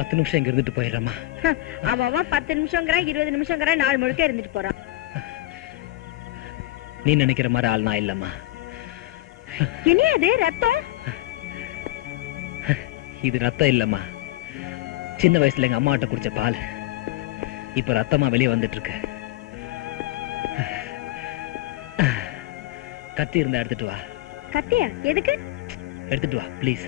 10 நிமிஷம் இங்க இருந்துட்டு போயிடுறமா. அவன் 10 நிமிஷம்ங்கறான், 20 நிமிஷம்ங்கறான், நாள் முழுக்க இருந்துட்டு போறான். நீ நினைக்கிற மாதிரி ஆள் நான் இல்லம்மா. என்ன அது ரத்தம்? இது ரத்தம் இல்லம்மா. சின்ன வயசுல எங்க அம்மா கிட்ட குடிச்ச பால் இப்ப ரத்தமா வெளியே வந்துட்டு இருக்கு. கத்தி இருந்தா எடுத்துட்டு வா. கத்தியா? எதுக்கு? எடுத்துட்டு வா ப்ளீஸ்.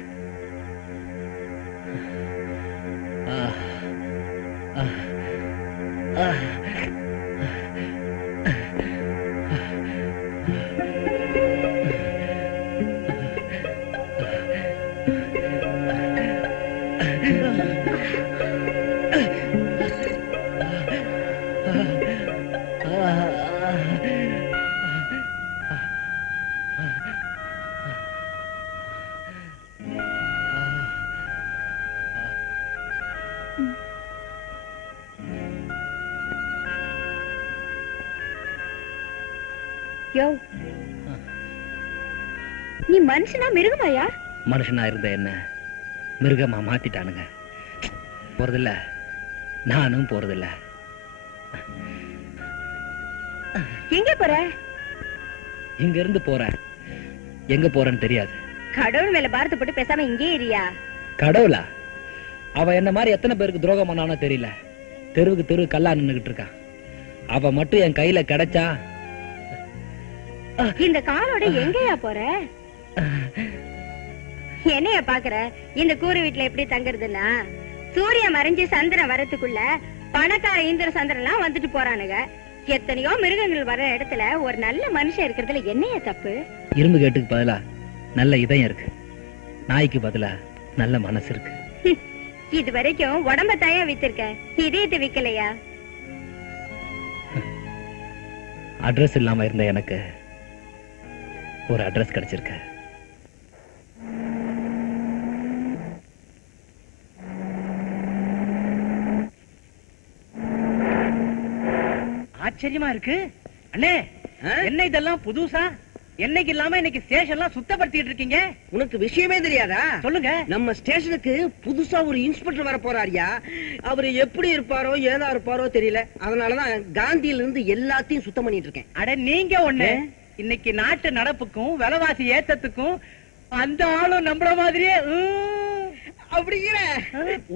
யோ, நீ மனுஷனா மிருகமாயா? மனுஷனா இருந்த என்ன மிருகமா மாத்திட்டானுங்க. போறதில்ல, நானும் போறதில்ல. எங்க போற? இங்க இருந்து போறேன். எங்க போறேன்னு தெரியாது. கடவுள் மேல பாரத்தை போட்டு பேசாம இங்கே இருயா. கடவுளா? அவ என்ன மாதிரி எத்தனை பேருக்கு துரோகம் பண்ணானோ தெரியல. தெருவுக்கு தெரு கல்லா நின்னுகிட்டு இருக்கான். அவ மட்டும் என் கையில கிடைச்சா. இந்த காலோட எங்கயா போற? என்னைய பாக்குற? இந்த கூரை வீட்டுல எப்படி தங்குறதுன்னா, சூரிய மறைஞ்சு சந்திரன் வரத்துக்குள்ள பணக்கார இந்திர சந்திரன் எல்லாம் வந்துட்டு போறானுங்க. எத்தனையோ மிருகங்கள் வர இடத்துல ஒரு நல்ல மனுஷன் இருக்கிறதுல என்னைய தப்பு? இரும்பு கேட்டுக்கு பதிலா நல்ல இதயம் இருக்கு. நாய்க்கு பதிலா நல்ல மனசு இருக்கு. இது வரைக்கும் உடம்ப தாயா வித்திருக்க, இதயத்தை விக்கலையா? அட்ரஸ் இல்லாம இருந்த எனக்கு ஒரு அட்ரஸ் கிடைச்சிருக்கு. ஆச்சரியமா இருக்கு அண்ணே. என்ன இதெல்லாம் புதுசா? என்னைக்கு இல்லாம இன்னைக்கு ஸ்டேஷன்லாம் சுத்தப்படுத்திட்டு இருக்கீங்க. உனக்கு விஷயமே தெரியாதா? சொல்லுங்க. நம்ம ஸ்டேஷனுக்கு புதுசா ஒரு இன்ஸ்பெக்டர் வர போறாரியா. அவரு எப்படி இருப்பாரோ ஏதா இருப்பாரோ தெரியல. அதனாலதான் காந்தியில இருந்து எல்லாத்தையும் சுத்தம் பண்ணிட்டு இருக்கேன். அட நீங்க ஒண்ணு, இன்னைக்கு நாட்டு நடப்புக்கும் விலைவாசி ஏத்தத்துக்கும் அந்த ஆளும் நம்மள மாதிரியே அப்படிங்கிற.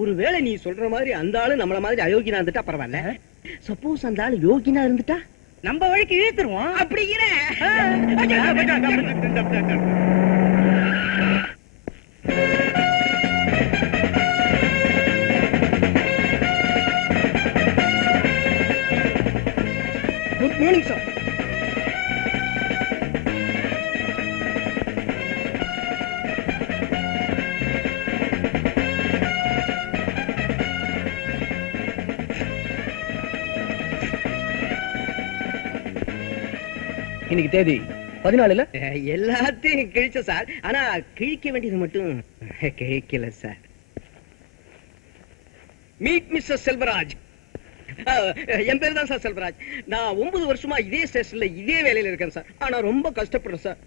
ஒருவேளை நீ சொல்ற மாதிரி அந்த ஆளு நம்மள மாதிரி அயோக்கியனா இருந்துட்டா பரவாயில்ல. சப்போஸ் அந்த ஆளு யோகினா இருந்துட்டா நம்ம வழிக்கு இழுத்துருவோம். அப்படிங்கிற. Good morning sir. இன்னைக்கு தேதி 14. எல்லாத்தையும் கிழிச்ச சார். ஆனா கிழிக்க வேண்டியது மட்டும் கிழிக்கல சார். Meet mister Selvaraj. என் பேர் தான் சார் செல்வராஜ். நான் 9 வருஷமா இதே ஸ்டேஷன்ல இதே வேலையில இருக்கேன் சார். ஆனா ரொம்ப கஷ்டப்படுறேன் சார்.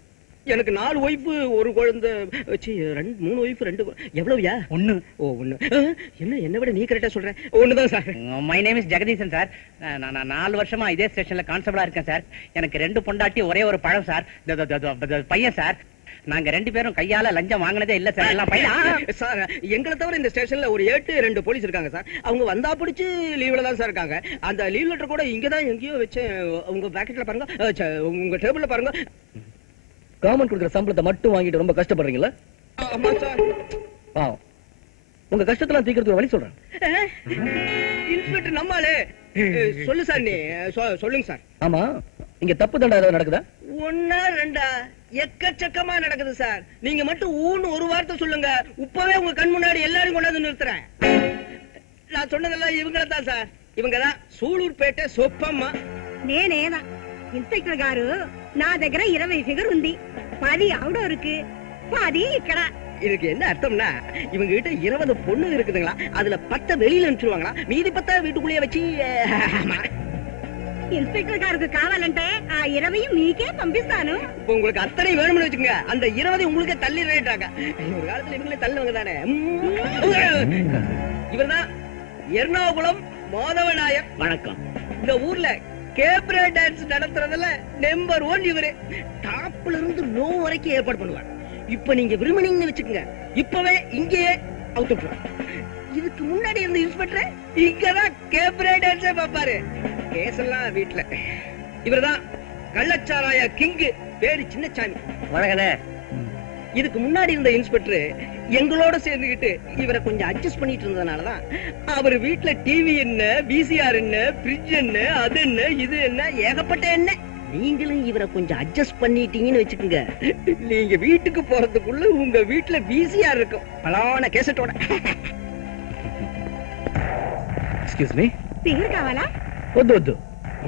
எனக்கு 4 ஒய்ஃபு, ஒரு குழந்தை, 3 ஒய்ஃபு, 2 எவ்வளவுயா? 1. ஓ 1. என்ன என்ன விட நீ கரெக்டா சொல்ற? 1 தான் sir. My name is Jagadeesan sir. நான் 4 வருஷமா இதே ஸ்டேஷன்ல கான்ஸ்டபிளா இருக்கேன் சார். எனக்கு 2 பொண்டாட்டி, ஒரே ஒரு பழம் சார். பையன் சார். நாங்க 2 பேரும் கையால லஞ்சம் வாங்கினதே இல்ல சார். எல்லாம் பையன் சார். எங்களை தவிர இந்த ஸ்டேஷன்ல ஒரு 8 போலீஸ் இருக்காங்க சார். அவங்க வந்தா பிடிச்சு லீவ்ல தான் சார் இருக்காங்க. அந்த லீவ் லெட்டர் கூட இங்கதான் எங்கேயோ வச்சேன். உங்க பாக்கெட்ல பாருங்க, உங்க டேபிள்ல பாருங்க. கவர்மெண்ட் கொடுக்குற சம்பளத்தை மட்டும் வாங்கிட்டு ரொம்ப கஷ்டப்படுறீங்களா? ஆமா சார். பாவம். உங்க கஷ்டத்தெல்லாம் தீர்க்கிறதுக்கு வழி சொல்றேன். இன்ஸ்பெக்டர் நம்மாலே. சொல்லு சார். நீ சொல்லுங்க சார். ஆமா, இங்க தப்பு தண்டா ஏதாவது நடக்குதா? 1 2 எக்கச்சக்கமா நடக்குது சார். நீங்க மட்டும் ஊன்னு ஒரு வார்த்தை சொல்லுங்க, இப்பவே உங்க கண் முன்னாடி எல்லாரும் கொண்டாந்து நிறுத்துறேன். நான் சொன்னதெல்லாம் இவங்க தான் சார். இவங்க தான் సూళూరుపేట సొప్పమ్మ. నేనేనా ఇన్స్పెక్టర్ గారు? నా దగ్గర 20 ఫిగర్ ఉంది. 10 అవుడోருக்கு, 10 ఇక్కడ. இதுக்கு என்ன அர்த்தம்னா, இவங்க கிட்ட 20 பொண்ணு இருக்குதுங்களா, அதுல 10 வெளியில அனுப்பிச்சிருவாங்களா, மீதி 10 வீட்டுக்குள்ளேயே வச்சு. ఇన్స్పెక్టర్ గారికి కావాలంటే ఆ 20 మీకే పంపిస్తాను. இப்போ உங்களுக்கு அத்தனை வேணும்னு வச்சுக்கோங்க, அந்த 20 உங்களுக்கே தள்ளிடுறாங்க. ஒரு காலத்துல இவங்களே தள்ளுவாங்க தானே. இவர்தான் எர்ணாகுளம் மாதவநாயர். வணக்கம். இந்த ஊர்ல கேப்ரே டான்ஸ் நடத்துறதுல நம்பர் 1 இவரு. டாப்ல இருந்து லோ வரைக்கும் ஏற்பாடு பண்ணுவார். இப்ப நீங்க விரும்பினீங்கன்னு வச்சுக்கோங்க, இப்பவே இங்கேயே அவுட் விட்டுருவார். இதுக்கு முன்னாடி இருந்த இன்ஸ்பெக்டர் இங்கதான் கேப்ரே டான்ஸே பாப்பாரு. கேஸ் எல்லாம் வீட்டுல. இவர்தான் கள்ளச்சாராய கிங்கு, பேரு சின்னசாமி. வணக்கண்ணே. இதுக்கு முன்னாடி இருந்த இன்ஸ்பெக்டர் எங்களோட சேர்ந்துகிட்டு இவரை கொஞ்சம் அட்ஜஸ்ட் பண்ணிட்டு இருந்ததுனாலதான் அவர் வீட்டுல டிவி என்ன, விசிஆர் என்ன, பிரிட்ஜ் என்ன, அது என்ன, இது என்ன, ஏகப்பட்ட என்ன. நீங்களும் இவரை கொஞ்சம் அட்ஜஸ்ட் பண்ணிட்டீங்கன்னு வச்சுக்கோங்க, நீங்க வீட்டுக்கு போறதுக்குள்ள உங்க வீட்டுல விசிஆர் இருக்கும், பலான கேசட்டோட. Excuse me. பேர் காவலா? ஒத்து ஒத்து.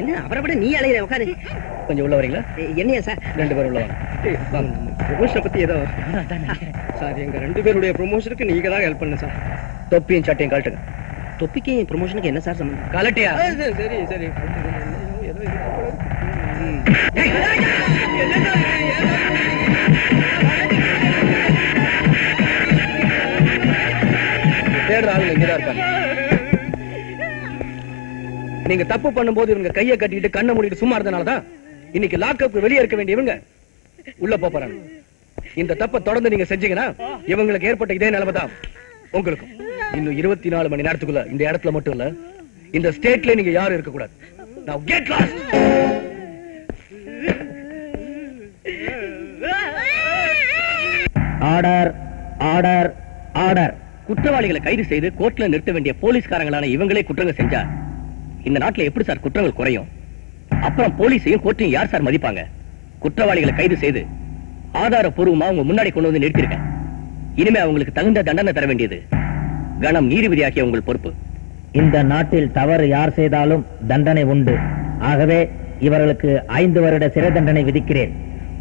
என்ன அவரை விட நீ அலையிற? உட்காரு. கொஞ்சம் உள்ள வரீங்களா? என்னையா சார்? 2 பேர் உள்ள வாங்க. ப்ரொமோஷனை பத்தி ஏதோ சார், எங்க 2 பேருடைய ப்ரொமோஷனுக்கு நீங்க தான் ஹெல்ப் பண்ண சார். தொப்பியும் சட்டையும் கழட்டுங்க. தொப்பிக்கு ப்ரொமோஷனுக்கு என்ன சார் சம்பந்தம்? கலட்டியா? சரி சரி. தேடுற ஆளுங்க இங்கதான் இருக்காங்க. நீங்க தப்பு பண்ணும்போது இவங்க கையை கட்டிட்டு கண்ணை மூடிட்டு சும்மா இருந்தனாலதான் இன்னைக்கு லாக்அப்க்கு வெளியே இருக்க வேண்டியவங்க உள்ள போறாங்க. இந்த தப்பை தொடர்ந்து நீங்க செஞ்சீங்கன்னா இவங்களுக்கு ஏற்பட்ட இதே நிலைமை தான் உங்களுக்கு. இன்னும் 24 மணி நேரத்துக்குள்ள இந்த இடத்துல மட்டும் இல்ல, இந்த ஸ்டேட்ல நீங்க யாரும் இருக்க கூடாது. Now get lost. Order order order. குற்றவாளிகளை கைது செய்து கோர்ட்ல நிறுத்த வேண்டிய போலீஸ்காரங்களான இவங்களே குற்றங்கள் செஞ்சா இந்த நாட்டுல எப்படி சார் குற்றங்கள் குறையும்? அப்புறம் போலீஸையும் கோர்ட்டையும் யார் சார் மதிப்பாங்க? குற்றவாளிகளை கைது செய்து ஆதாரப்பூர்வமா அவங்க முன்னாடி கொண்டு வந்து நிறுத்திருக்கேன். இனிமே அவங்களுக்கு தகுந்த தண்டனை தர வேண்டியது கணம் நீதிபதியாகிய உங்கள் பொறுப்பு. இந்த நாட்டில் தவறு யார் செய்தாலும் தண்டனை உண்டு. ஆகவே இவர்களுக்கு 5 வருட சிறை தண்டனை விதிக்கிறேன்.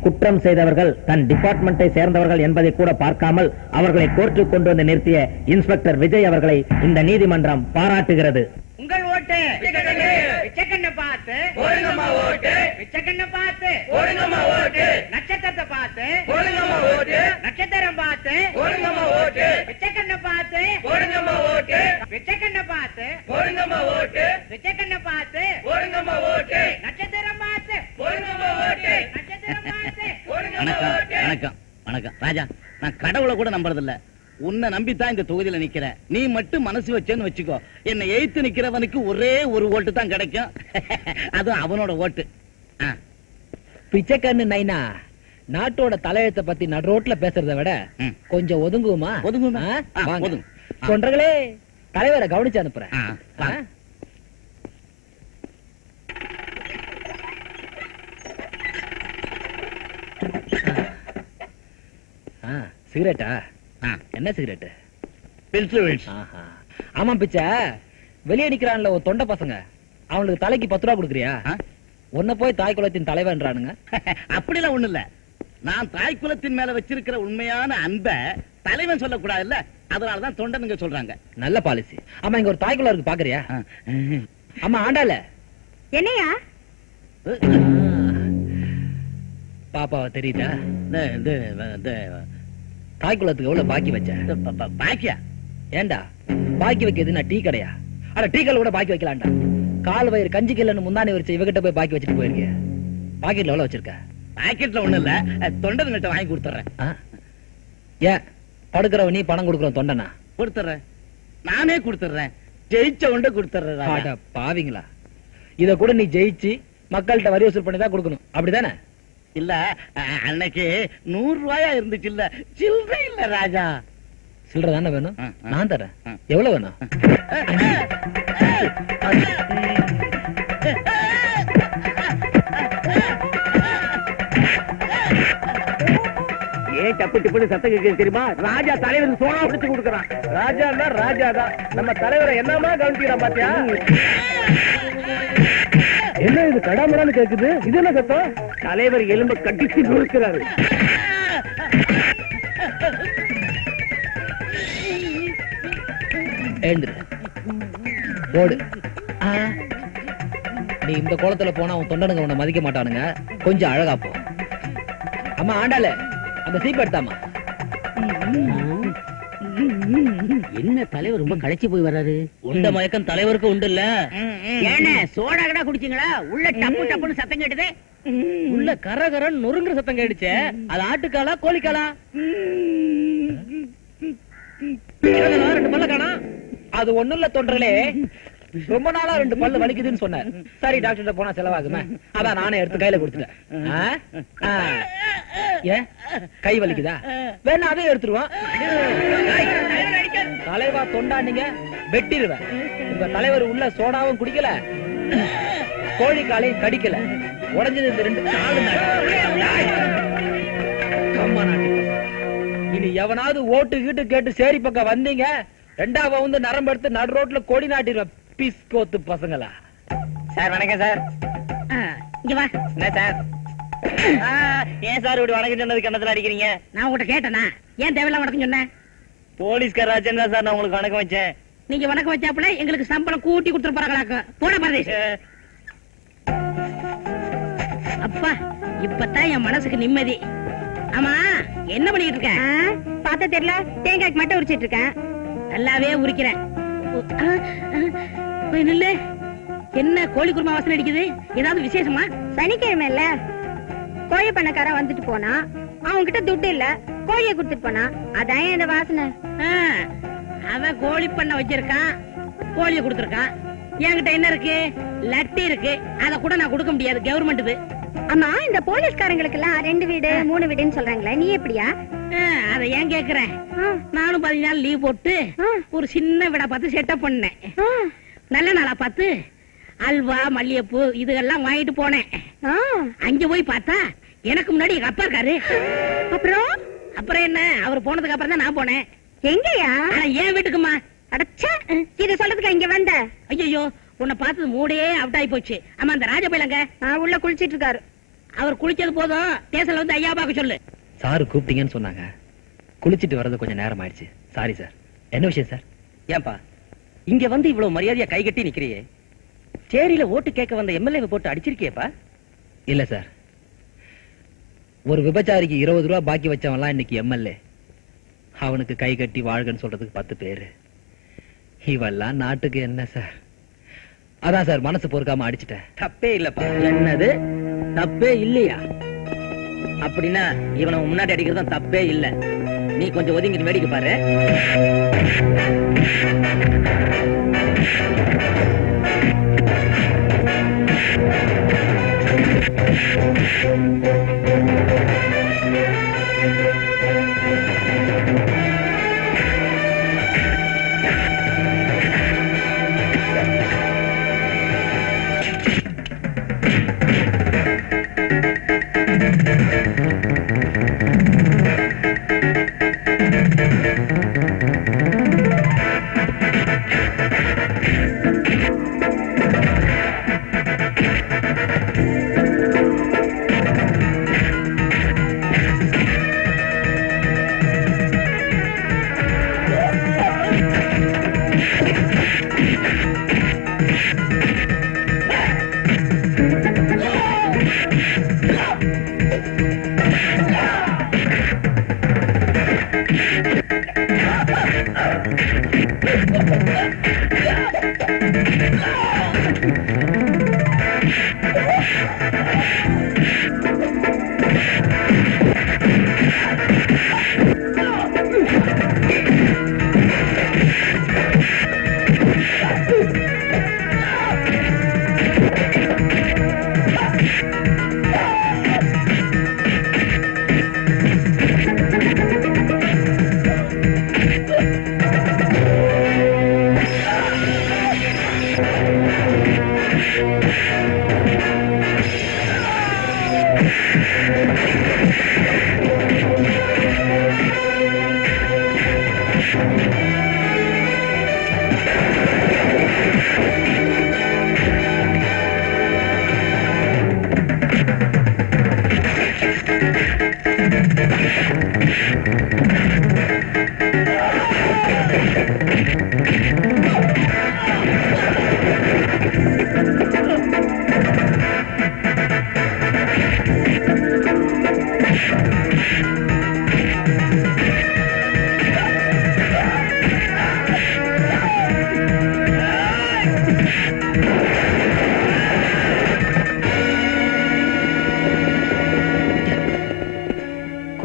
குற்றம் செய்தவர்கள் தன் டிபார்ட்மெண்டை சேர்ந்தவர்கள் என்பதை கூட பார்க்காமல் அவர்களை கோர்ட்டுக்கு கொண்டு வந்து நிறுத்திய இன்ஸ்பெக்டர் விஜய் அவர்களை இந்த நீதிமன்றம் பாராட்டுகிறது. உங்கள் ஓட்டு விச்சக்கண்ண பார்த்து போடுங்கம்மா ஓட்டு. விச்சக்கண்ண பார்த்து போடுங்கம்மா ஓட்டு. நட்சத்திரத்தை பார்த்து போடுங்கம்மா ஓட்டு. நட்சத்திரம் பார்த்து போடுங்கம்மா ஓட்டு. விச்சக்கண்ண பார்த்து போடுங்கம்மா ஓட்டு. விச்சக்கண்ண பார்த்து போடுங்கம்மா ஓட்டு. விச்சக்கண்ண பார்த்து போடுங்கம்மா ஓட்டு. நட்சத்திரம் பார்த்து போடுங்கம்மா ஓட்டு. நட்சத்திரம் பார்த்து போடுங்கம்மா ஓட்டு. வணக்கம் வணக்கம் ராஜா. நான் கடவுளை கூட நம்புறது இல்ல, உன்னை நம்பித்தான் இந்த தொகுதியில நிக்கிறேன். நீ மட்டும் மனசு வச்சேன்னு வச்சுக்கோ, என்னை எய்த்து நிக்கிறவனுக்கு ஒரே ஒரு ஓட்டு தான் கிடைக்கும். அதுவும் அவனோட ஓட்டு. பிச்சைக்கண்ணு நைனா, நாட்டோட தலையெழுத்தை பத்தி நடு ரோட்ல பேசுறதை விட கொஞ்சம் ஒதுங்குமா? ஒதுங்குமா? வாங்க. ஒதுங்கு. தொண்டர்களே, தலைவரை கவனிச்சு அனுப்புறேன். சிகரெட்டா? என்ன சிகரெட்? ஆமா பிச்சை, வெளியே நிக்கிறான்ல ஒரு தொண்டை பசங்க, அவனுக்கு தலைக்கு 10 ரூபா கொடுக்குறியா? உன்ன போய் தாய் குலத்தின் தலைவன்றானுங்க. அப்படிலாம் ஒண்ணு இல்ல, நான் தாய் குலத்தின் மேல வச்சிருக்கிற உண்மையான அன்பை தலைவன் சொல்லக்கூடாது இல்ல, அதனாலதான் தொண்டனுங்க சொல்றாங்க. நல்ல பாலிசி. ஆமா, இங்க ஒரு தாய் குலம் இருக்கு, பாக்குறியா? ஆமா ஆண்டால என்னையா பாப்பாவ தெரியுதா? தாய் குலத்துக்கு எவ்வளவு பாக்கி வச்ச? பாக்கியா? ஏண்டா பாக்கி வைக்கிறது நான் டீ கடையா? அட டீ கடை கூட பாக்கி வைக்கலாம்டா. கால் வயிறு கஞ்சி கில்லன்னு முந்தானி வச்சு இவகிட்ட போய் பாக்கி வச்சுட்டு போயிருக்கேன். பாக்கெட்ல எவ்வளவு வச்சிருக்க? பாக்கெட்ல ஒண்ணு இல்ல, தொண்டன்கிட்ட வாங்கி கொடுத்துறேன். ஏன் படுக்கிறவ நீ பணம் கொடுக்குற தொண்டனா? கொடுத்துறேன், நானே கொடுத்துறேன். ஜெயிச்ச உண்ட கொடுத்துறேன். பாவீங்களா, இத கூட நீ ஜெயிச்சு மக்கள்கிட்ட வரி வசூல் பண்ணி தான் கொடுக்கணும், அப்படிதானே? இல்ல, அன்னைக்கு 100 ரூபாயா இருந்துச்சு இல்ல, சில்லறை இல்ல ராஜா. சில்லறை தானே வேணும், நான் தரேன். எவ்வளவு வேணும்? ஏன் டப்பு டிப்புன்னு சத்தம் கேட்குது தெரியுமா? ராஜா தலைவருக்கு சோனா பிடிச்சு கொடுக்கறான். ராஜான்னா ராஜாதான், நம்ம தலைவரை என்னமா கவனிக்கிறான் பாத்தியா? என்ன இது கடாமடான்னு கேக்குது? இது என்ன சத்தம்? தலைவர் எலும்பு கட்டிச்சு நுறுக்கிறாரு. எழுந்துரு, போடு. நீ இந்த கோலத்துல போனா உன் தொண்டனுங்க உன்னை மதிக்க மாட்டானுங்க, கொஞ்சம் அழகா போ. அம்மா ஆண்டால அந்த சீப் எடுத்தாமா. என்ன தலைவர் ரொம்ப களைச்சு போய் வர்றாரு? உண்ட மயக்கம் தலைவருக்கு உண்டு இல்ல? ஏனே சோடா கடா குடிச்சீங்களா? உள்ள டப்பு டப்புன்னு சத்தம் கேட்டதே. உள்ள கரகரன் நொறுங்குற சத்தம் கேடுச்சே, அது ஆட்டுக்காலா கோழிக்காலா? ரெண்டு பல்ல காணா. அது ஒண்ணும் இல்ல தொண்டர்களே, ரொம்ப நாளா 2 பல்லு வலிக்குதுன்னு சொன்னார். சரி டாக்டர் போனா செலவாகுமே, அதான் நானே எடுத்து கையில கொடுத்துட்டேன். ஏன் கை வலிக்குதா? வேணா அதையும் எடுத்துருவான். தலைவா தொண்டா நீங்க வெட்டிடுவேன். உங்க தலைவர் உள்ள சோடாவும் குடிக்கல, கோழி காலையும் கடிக்கல. உடஞ்சது இந்த 2 காலு. இனி எவனாவது ஓட்டு கீட்டு கேட்டு சேரி பக்கம் வந்தீங்க, 2ஆவது வந்து நரம்பு எடுத்து நடு ரோட்ல கொடி நாட்டிடுவேன். பிஸ்கோத்து பசங்களா. சார் வணக்கம் சார். இங்க வா. என்ன சார்? ஏன் சார் இப்படி வணக்கம் சொன்னது கண்ணத்துல அடிக்கிறீங்க? நான் உங்ககிட்ட கேட்டேனா? ஏன் தேவையில்லாம வணக்கம் சொன்னேன்? போலீஸ்கார ராஜன் தான் சார் நான் உங்களுக்கு வணக்கம் வச்சேன். நீங்க வணக்கம் வச்சாப்புல எங்களுக்கு சம்பளம் கூட்டி கொடுத்துட்டு போறாங்களாக்கும். போட பரதேஷ். அப்பா இப்பதான் என் மனசுக்கு நிம்மதி. ஆமா என்ன பண்ணிட்டு இருக்க? பார்த்தா தெரியல, தேங்காய்க்கு மட்டும் உரிச்சிட்டு இருக்கேன். நல்லாவே உரிக்கிறேன். போய் நில்லு. என்ன கோழி குருமா வாசனை அடிக்குது? ஏதாவது விசேஷமா? சனிக்கிழமை இல்ல, கோழி பண்ணக்காரன் வந்துட்டு போனா, அவங்க கிட்ட துட்டு இல்ல, கோழியை கொடுத்துட்டு போனா, அதான் இந்த வாசனை. அவன் கோழி பண்ண வச்சிருக்கான், கோழியை கொடுத்துருக்கான். என்கிட்ட என்ன இருக்கு? லட்டி இருக்கு. அத கூட நான் கொடுக்க முடியாது, கவர்மெண்ட். ஆமா, இந்த போலீஸ்காரங்களுக்கு எல்லாம் 2 வீடு 3 வீடுன்னு சொல்றாங்களே, நீ எப்படியா? அத ஏன் கேக்குறேன்? நானும் 15 நாள் லீவ் போட்டு ஒரு சின்ன வீடா பார்த்து செட்டப் பண்ணேன். நல்ல நாளா பார்த்து அல்வா மல்லிகைப்பூ இதெல்லாம் வாங்கிட்டு போனேன். அங்க போய் பார்த்தா எனக்கு முன்னாடி எங்க அப்பா இருக்காரு. அப்புறம் என்ன, அவர் போனதுக்கு அப்புறம் தான் நான் போனேன். எங்கயா? என் வீட்டுக்குமா. அடச்சே, இத சொல்றதுக்கு இங்க வந்த? ஐயோ, உன்னை பார்த்தது மூடே அவுட் ஆகி போச்சு. ஆமா, அந்த ராஜபைலங்க உள்ள குளிச்சிட்டு இருக்காரு. அவர் குளிச்சது போதும், ஸ்டேஷன்ல வந்து ஐயா பாக்க சொல்லு. சார் கூப்பிட்டீங்கன்னு சொன்னாங்க, குளிச்சிட்டு வர்றது கொஞ்சம் நேரம் ஆயிடுச்சு. Sorry sir. என்ன விஷயம் சார்? ஏன்பா இங்க வந்து இவ்வளவு மரியாதையா கை கட்டி நிக்கிறியே, சேரியில ஓட்டு கேட்க வந்த எம்எல்ஏ போட்டு அடிச்சிருக்கியப்பா? இல்ல சார், ஒரு விபச்சாரிக்கு 20 ரூபா பாக்கி வச்சவன்லாம் இன்னைக்கு எம்எல்ஏ. அவனுக்கு கை கட்டி வாழ்கன்னு சொல்றதுக்கு 10 பேரு. இவெல்லாம் நாட்டுக்கு என்ன சார்? அதான் சார் மனசு பொறுக்காம அடிச்சிட்டேன். தப்பே இல்லப்பா. என்னது தப்பே இல்லையா? அப்படின்னா இவனை முன்னாடி அடிக்கிறது தப்பே இல்ல. நீ கொஞ்சம் ஒதுங்கி வேடிக்கை பாரு.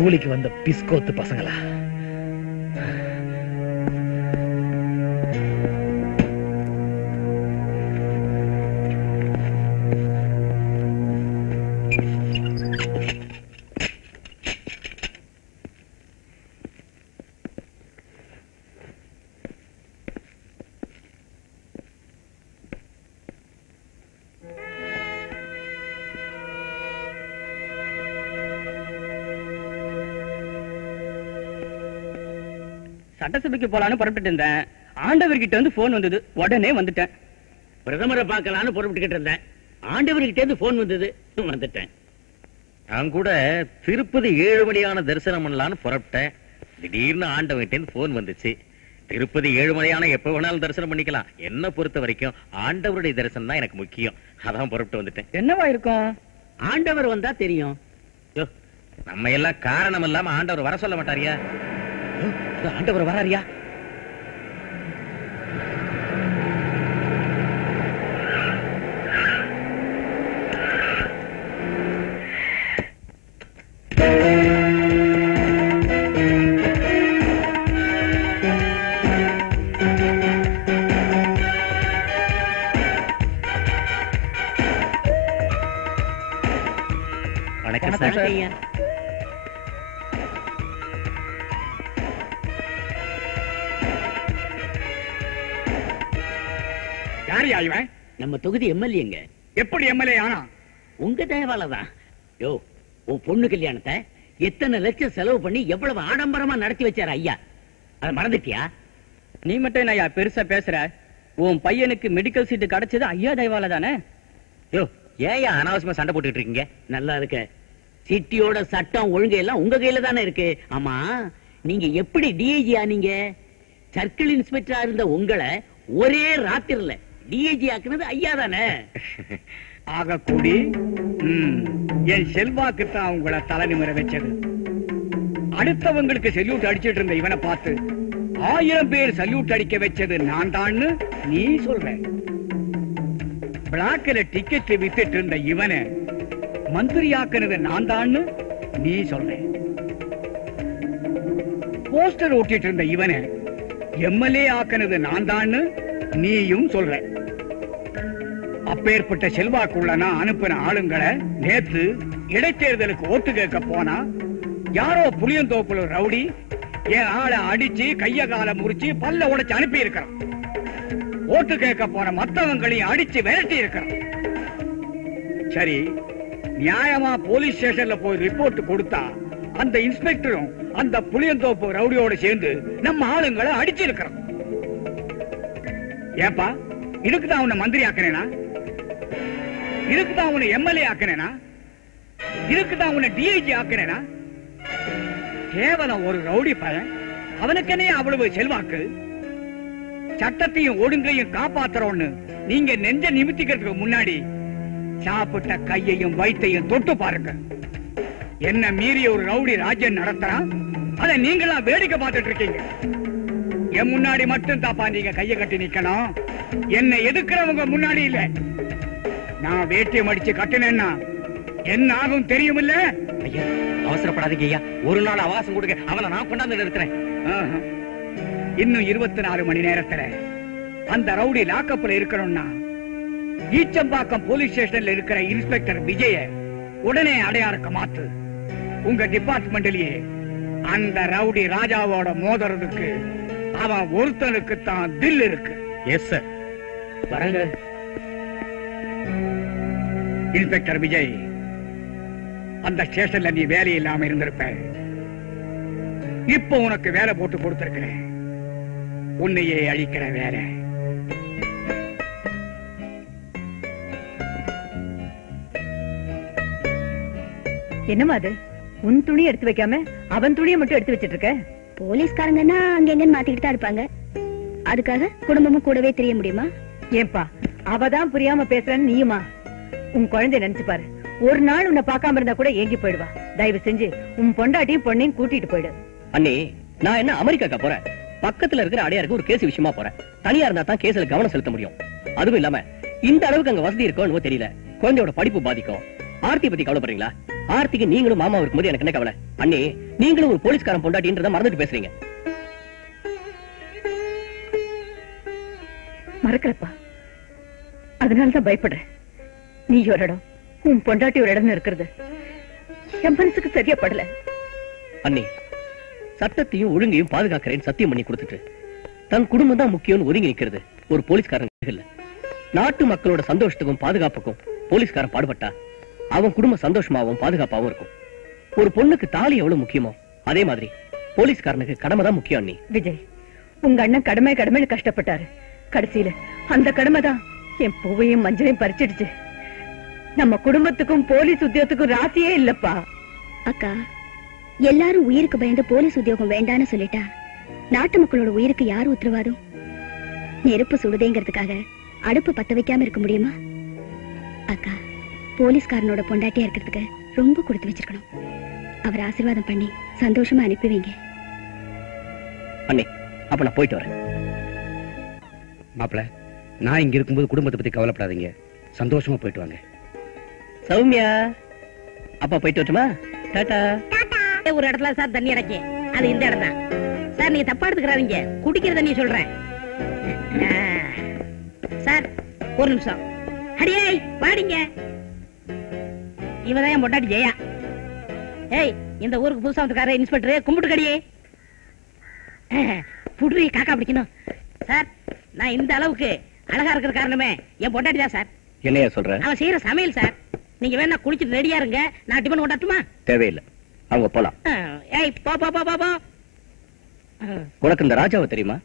கூலிக்கு வந்த பிஸ்கோத்து பசங்களா? சட்டசபைக்கு போலான்னு புறப்பட்டு இருந்தேன். ஆண்டவர்கிட்ட வந்து போன் வந்தது, உடனே வந்துட்டேன். பிரதமரை பார்க்கலான்னு புறப்பட்டுக்கிட்டு இருந்தேன். ஆண்டவர்கிட்ட இருந்து போன் வந்தது, வந்துட்டேன். நான் கூட திருப்பதி 7 மணியான தரிசனம் பண்ணலான்னு புறப்பட்டேன். திடீர்னு ஆண்டவன்கிட்ட இருந்து போன் வந்துச்சு. திருப்பதி 7 மணியான எப்ப வேணாலும் தரிசனம் பண்ணிக்கலாம். என்ன பொறுத்த வரைக்கும் ஆண்டவருடைய தரிசனம் தான் எனக்கு முக்கியம். அதான் புறப்பட்டு வந்துட்டேன். என்னவா இருக்கும்? ஆண்டவர் வந்தா தெரியும். நம்ம எல்லாம் காரணம் இல்லாம ஆண்டவர் வர சொல்ல மாட்டாரியா? ஆண்டவர் வராரியா? வணக்கம் சார். யாரையா இவன்? நம்ம தொகுதி எம்எல்ஏங்க. எப்படி எம்எல்ஏ ஆனா? உங்க தயவாலதான். யோ, உன் பொண்ணு கல்யாணத்தை எத்தனை லட்சம் செலவு பண்ணி எவ்வளவு ஆடம்பரமா நடத்தி வச்சாரு ஐயா. அத மறந்துட்டியா? நீ மட்டும் என்ன பெருசா பேசுற? உன் பையனுக்கு மெடிக்கல் சீட்டு கிடைச்சது ஐயா தயவால தானே? யோ, ஏன் அனாவசியமா சண்டை போட்டுட்டு இருக்கீங்க? நல்லா இருக்க. சிட்டியோட சட்டம் ஒழுங்கு எல்லாம் உங்க கையில தானே இருக்கு. ஆமா, நீங்க எப்படி டிஐஜி ஆனீங்க? சர்க்கிள் இன்ஸ்பெக்டரா இருந்த உங்களை ஒரே ராத்திரில டிஐஜி ஆக்குனது ஐயா தானே? ஆக கூடி என் செல்வாக்கு தான் உங்களை தலை நிமிர வச்சது. அடுத்தவங்களுக்கு சல்யூட் அடிச்சிட்டு இருந்த இவனை பார்த்து 1000 பேர் சல்யூட் அடிக்க வச்சது நான் தான்னு நீ சொல்ற. பிளாக்ல டிக்கெட் வித்துட்டு இருந்த இவனை மந்திரி ஆக்குனது நான் தான்னு நீ சொல்ற. போஸ்டர் ஓட்டிட்டு இருந்த இவனை எம்எல்ஏ ஆக்குனது நான் தான்னு நீயும் சொல்ற. அப்பேற்பட்ட செல்வாக்குள்ள நான் அனுப்பின ஆளுங்களை நேத்து இடைத்தேர்தலுக்கு ஓட்டு கேட்க போனா யாரோ புளியந்தோப்புல ரவுடி என் ஆளை அடிச்சு கைய கால முறிச்சு பல்ல உடைச்சு அனுப்பி இருக்கிறான். ஓட்டு கேட்க போன மத்தவங்களையும் அடிச்சு விரட்டி இருக்கிறான். சரி, நியாயமா போலீஸ் ஸ்டேஷன்ல போய் ரிப்போர்ட் கொடுத்தா அந்த இன்ஸ்பெக்டரும் அந்த புளியந்தோப்பு ரவுடியோட சேர்ந்து நம்ம ஆளுங்களை அடிச்சிருக்கிறான். ஏப்பா, இதுக்குதான் உன்னை மந்திரி ஆக்கினேனா? இதுக்குதான் உன்னை எம்எல்ஏ ஆக்கினேனா? இதுக்குதான் உன்னை டிஐஜி ஆக்கினேனா? கேவலம் ஒரு ரவுடி பையன், அவனுக்கனே அவ்வளவு செல்வாக்கு. சட்டத்தையும் ஒழுங்கையும் காப்பாத்துறோன்னு நீங்க நெஞ்ச நிமித்திக்கிறதுக்கு முன்னாடி சாப்பிட்ட கையையும் வயிற்றையும் தொட்டு பாருங்க. என்ன மீறி ஒரு ரவுடி ராஜ்யம் நடத்துறான், அதை நீங்களா வேடிக்கை பார்த்துட்டு இருக்கீங்க. என் முன்னாடி மட்டும் தாப்பா நீங்க கைய கட்டி நிக்கணும், என்னை எதுக்குறவங்க முன்னாடி இல்ல. நான் வேட்டியை மடிச்சு கட்டினேன்னா என்ன ஆகும் தெரியும் இல்ல? ஐயா, அவசரப்படாதீங்க ஐயா. ஒரு நாள் அவகாசம் கொடுங்க, அவனை நான் கொண்டாந்து இருக்கிறேன். இன்னும் 24 மணி நேரத்துல அந்த ரவுடி லாக்கப்ல இருக்கணும்னா ஈச்சம்பாக்கம் போலீஸ் ஸ்டேஷன்ல இருக்கிற இன்ஸ்பெக்டர் விஜய உடனே அடையாளக்க மாத்து. உங்க டிபார்ட்மெண்ட்லயே அந்த ரவுடி ராஜாவோட மோதுறதுக்கு அவன் ஒருத்தனுக்கு தான் தில் இருக்கு. Yes sir. வரங்க. இன்ஸ்பெக்டர் விஜய், அந்த ஸ்டேஷன்ல நீ வேலை இல்லாம இருந்திருப்ப. இப்ப உனக்கு வேலை போட்டு கொடுத்திருக்கிறேன், உன்னையே அழிக்கிற வேலை. என்னமா அது? உன் துணி எடுத்து வைக்காம அவன் துணியை மட்டும் எடுத்து வச்சிட்டு இருக்க? போலீஸ்காரங்கன்னா அங்கெங்க மாத்திக்கிட்டு தான் இருப்பாங்க. அதுக்காக குடும்பமும் கூடவே தெரிய முடியுமா? ஏன்பா அவதான் புரியாம பேசுறன்னு நீயுமா? உன் குழந்தை நினைச்சு பாரு, ஒரு நாள் உன்னை பார்க்காம இருந்தா கூட ஏங்கி போயிடுவா. தயவு செஞ்சு உன் பொண்டாட்டியும் பொண்ணையும் கூட்டிட்டு போயிடு. அண்ணி, நான் என்ன அமெரிக்காக்கா போறேன்? பக்கத்துல இருக்கிற அடையாருக்கு ஒரு கேஸ் விஷயமா போறேன். தனியா இருந்தா தான் கேஸ்ல கவனம் செலுத்த முடியும். அதுவும் இல்லாம இந்த அளவுக்கு அங்க வசதி இருக்கோ தெரியல. குழந்தையோட படிப்பு பாதிக்கும். ஆர்த்தி பத்தி கவலைப்படுறீங்களா? ஆர்த்திக்கு நீங்களும் மாமா இருக்கும்போது எனக்கு என்ன கவலை? அண்ணி, நீங்களும் ஒரு போலீஸ்காரன் பொண்டாட்டின்றத மறந்துட்டு பேசுறீங்க. மறக்கலப்பா, அதனாலதான் பயப்படுறேன். நீ ஒரு இடம், உன் பொண்டாட்டி ஒரு இடம் இருக்கிறது என் மனசுக்கு சரியா படல. அண்ணி, சட்டத்தையும் ஒழுங்கையும் பாதுகாக்கிறேன்னு சத்தியம் பண்ணி கொடுத்துட்டு தன் குடும்பம் தான் முக்கியம்னு ஒதுங்கி நிக்கிறது ஒரு போலீஸ்காரன் இல்ல. நாட்டு மக்களோட சந்தோஷத்துக்கும் பாதுகாப்புக்கும் போலீஸ்காரன் பாடுபட்டா அவன் குடும்பம் சந்தோஷமாவும் பாதுகாப்பாவும் இருக்கும். ஒரு பொண்ணுக்கு தாலி எவ்வளவு முக்கியமோ அதே மாதிரி போலீஸ்காரனுக்கு கடமை தான் முக்கியம். அண்ணி, விஜய், உங்க அண்ணன் கடமைன்னு கஷ்டப்பட்டாரு. கடைசியில அந்த கடமை தான் என் பூவையும் மஞ்சளையும் பறிச்சிடுச்சு. நம்ம குடும்பத்துக்கும் போலீஸ் உத்தியோகத்துக்கும் ராசியே இல்லப்பா. அக்கா, எல்லாரும் உயிருக்கு பயந்து போலீஸ் உத்தியோகம் வேண்டான்னு சொல்லிட்டா நாட்டு மக்களோட உயிருக்கு யார் உத்தரவாதம்? நெருப்பு சுடுதேங்கிறதுக்காக அடுப்பு பத்த வைக்காம இருக்க முடியுமா? அக்கா, போலீஸ்காரனோட பொண்டாட்டியா இருக்கிறதுக்கு ரொம்ப கொடுத்து வச்சிருக்கணும். அவர் ஆசீர்வாதம் பண்ணி சந்தோஷமா அனுப்பி வைங்க. அண்ணே, அப்ப நான் போயிட்டு வரேன். மாப்பிள, நான் இங்க இருக்கும்போது குடும்பத்தை பத்தி கவலைப்படாதீங்க, சந்தோஷமா போயிட்டு வாங்க. சௌமியா, அப்பா போயிட்டு வரட்டுமா? டாடா. ஒரு இடத்துல சார் தண்ணி அடைக்க, அது இந்த இடம் தான் சார். நீங்க தப்பா எடுத்துக்கிறாதீங்க, குடிக்கிற தண்ணி சொல்றேன் சார். ஒரு நிமிஷம். அடியே வாடிங்க. இவதான் என் பொண்டாட்டி ஜெயா. ஏய், இந்த ஊருக்கு புதுசா வந்துக்கார இன்ஸ்பெக்டர் கும்பிட்டு கடியே புடுறி காக்கா பிடிக்கணும் சார். நான் இந்த அளவுக்கு அழகா இருக்கிற காரணமே என் பொண்டாட்டி தான் சார். என்னையா சொல்ற? அவன் செய்யற சமையல் சார். நீங்க வேணா குளிச்சுட்டு ரெடியா இருங்க, நான் டிபன் கொண்டாட்டுமா? தேவையில்லை, அவங்க போலாம். ஏய், போ போ போ போ. உனக்கு இந்த ராஜாவை தெரியுமா?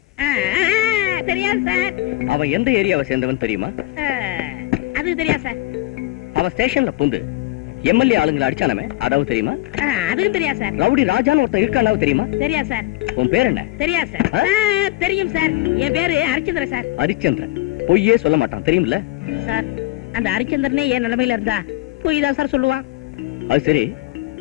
தெரியாது சார். அவன் எந்த ஏரியாவை சேர்ந்தவன் தெரியுமா? அது தெரியாது சார். அவன் ஸ்டேஷன்ல பூந்து எம்எல்ஏ ஆளுங்களை அடிச்சானமே, அதாவது தெரியுமா? அதுவும் தெரியாது சார். ரவுடி ராஜான்னு ஒருத்தன் இருக்கானாவது தெரியுமா? தெரியாது சார். உன் பேர் என்ன? தெரியாது சார். தெரியும் சார், என் பேரு ஹரிச்சந்திரன் சார். ஹரிச்சந்திரன் பொய்யே சொல்ல மாட்டான், தெரியும்ல சார்? அந்த ஹரிச்சந்திரனே என் நிலைமையில இருந்தா பொய் தான் சார் சொல்லுவான். அது சரி,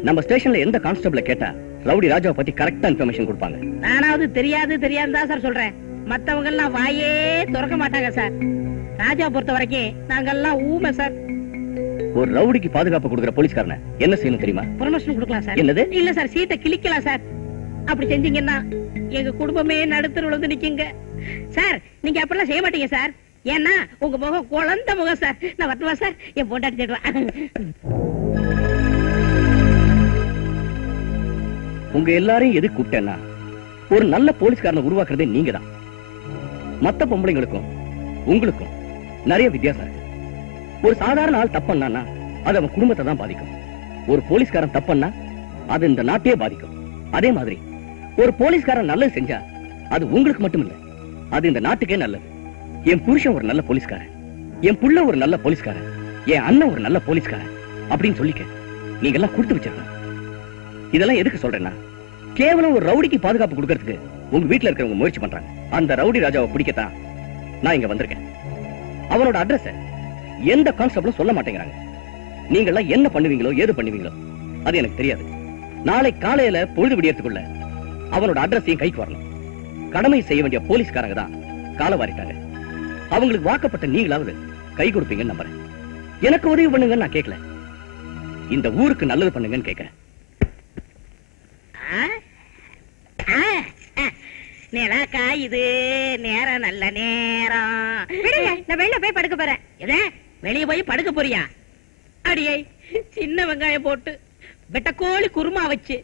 நம்ம ஸ்டேஷன்ல எந்த கான்ஸ்டபிள கேட்டா ரவுடி ராஜாவை பத்தி கரெக்டா இன்ஃபர்மேஷன் கொடுப்பாங்க? நானாவது தெரியாது தான் சார் சொல்றேன். மத்தவங்க எல்லாம் வாயே திறக்க மாட்டாங்க சார். ராஜா பொறுத்த வரைக்கும் நாங்கெல்லாம் ஊமை சார். ஒரு ரவுடிக்கு பாதுகாப்பு கொடுக்குற போலீஸ்காரனை என்ன செய்யணும் தெரியுமா? ப்ரொமோஷன் கொடுக்கலாம் சார். என்னது? இல்ல சார், சீட்டை கிழிக்கலாம் சார். அப்படி செஞ்சீங்கன்னா எங்க குடும்பமே நடுத்தருவுல வந்து நிக்குங்க சார். நீங்க அப்படிலாம் செய்ய மாட்டீங்க சார். ஏன்னா உங்க முகம் குழந்தை முகம் சார். நான் வரட்டுமா சார்? என் பொண்டாட்டி தேடுவேன். உங்க எல்லாரையும் எது கூப்பிட்டேன்னா, ஒரு நல்ல போலீஸ்காரனை உருவாக்குறதே நீங்க தான். மத்த பொம்பளைங்களுக்கும் உங்களுக்கும் நிறைய வித்தியாசம் இருக்கு. ஒரு சாதாரண ஆள் தப்பண்ணா அது அவன் குடும்பத்தை தான் பாதிக்கும். ஒரு போலீஸ்காரன் தப்பண்ணா அது இந்த நாட்டையே பாதிக்கும். அதே மாதிரி ஒரு போலீஸ்காரன் நல்லது செஞ்சா அது உங்களுக்கு மட்டும் இல்ல, அது இந்த நாட்டுக்கே நல்லது. என் புருஷன் ஒரு நல்ல போலீஸ்காரன், என் புள்ள ஒரு நல்ல போலீஸ்காரன், என் அண்ணன் ஒரு நல்ல போலீஸ்காரன் அப்படின்னு சொல்லிக்க நீங்க எல்லாம் கொடுத்து வச்சிருக்கணும். இதெல்லாம் எதுக்கு சொல்றேன்னா, கேவலம் ஒரு ரவுடிக்கு பாதுகாப்பு கொடுக்கறதுக்கு உங்க வீட்டுல இருக்கிறவங்க முயற்சி பண்றாங்க. அந்த ரவுடி ராஜாவை பிடிக்கத்தான் நான் இங்க வந்திருக்கேன். அவனோட அட்ரஸ் எந்த கான்ஸ்டபிளும் சொல்ல மாட்டேங்கிறாங்க. நீங்க எல்லாம் என்ன பண்ணுவீங்களோ ஏது பண்ணுவீங்களோ அது எனக்கு தெரியாது. நாளை காலையில பொழுது விடியறதுக்குள்ள அவனோட அட்ரஸையும் கைக்கு வரணும். கடமை செய்ய வேண்டிய போலீஸ்காரங்க தான் கால வாரிட்டாங்க. அவங்களுக்கு வாக்கப்பட்ட நீங்களாவது கை கொடுப்பீங்கன்னு நம்புறேன். எனக்கு உதவி பண்ணுங்கன்னு நான் கேட்கல, இந்த ஊருக்கு நல்லது பண்ணுங்கன்னு கேட்கிறேன். நிலாக்கா, இது நேரம் நல்ல நேரம். நான் வெளில போய் படுக்க போறேன். எத வெளிய போய் படுக்க போறியா? அடியே, சின்ன வெங்காயம் போட்டு வெட்டக்கோழி குருமா வச்சு,